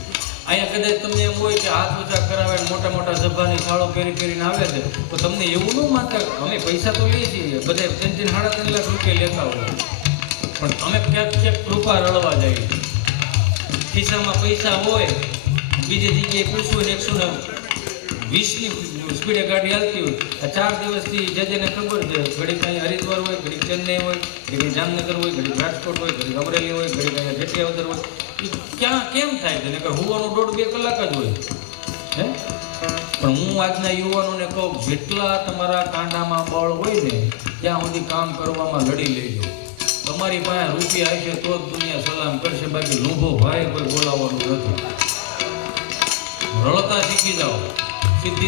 અહીંયા કદાચ તમને એમ હોય કે હાથ ઊંચા કરાવે મોટા મોટા સભાની થાળો કરીને આવે છે, તો તમને એવું ન માનતા અમે પૈસા તો લઈએ છીએ, બધા 3-3 સાડા 3 લાખ રૂપિયા લેતા હોય, પણ અમે ક્યાંક કૃપા રળવા જઈએ. ખિસ્સામાં પૈસા હોય, બીજી જગ્યાએ પૂછવું ને 120ની સ્પીડે ગાડી હાલતી હોય, આ 4 દિવસથી જજેને ખબર છે, ઘડીક અહીંયા હરિદ્વાર હોય, ઘડીક ચેન્નઈ હોય, ઘડીક જામનગર હોય, ઘડીક રાજકોટ હોય, ઘડીક અમરેલી હોય, ઘડીક અહીંયા જેઠિયાવદર હોય, એ ક્યાં કેમ થાય છે? નકર હોવાનું 1.5-2 કલાક જ હોય હે. પણ હું આજના યુવાનોને કહું, જેટલા તમારા કાંડામાં બળ હોય ને ત્યાં સુધી કામ કરવામાં લડી લેજો. તમારી પાસે રૂપિયા હશે તો જ દુનિયા સલામ કરશે, બાકી લોભો ભાઈ કોઈ બોલાવવાનું નથી. રળતા શીખી જાઓ. સિદ્ધિ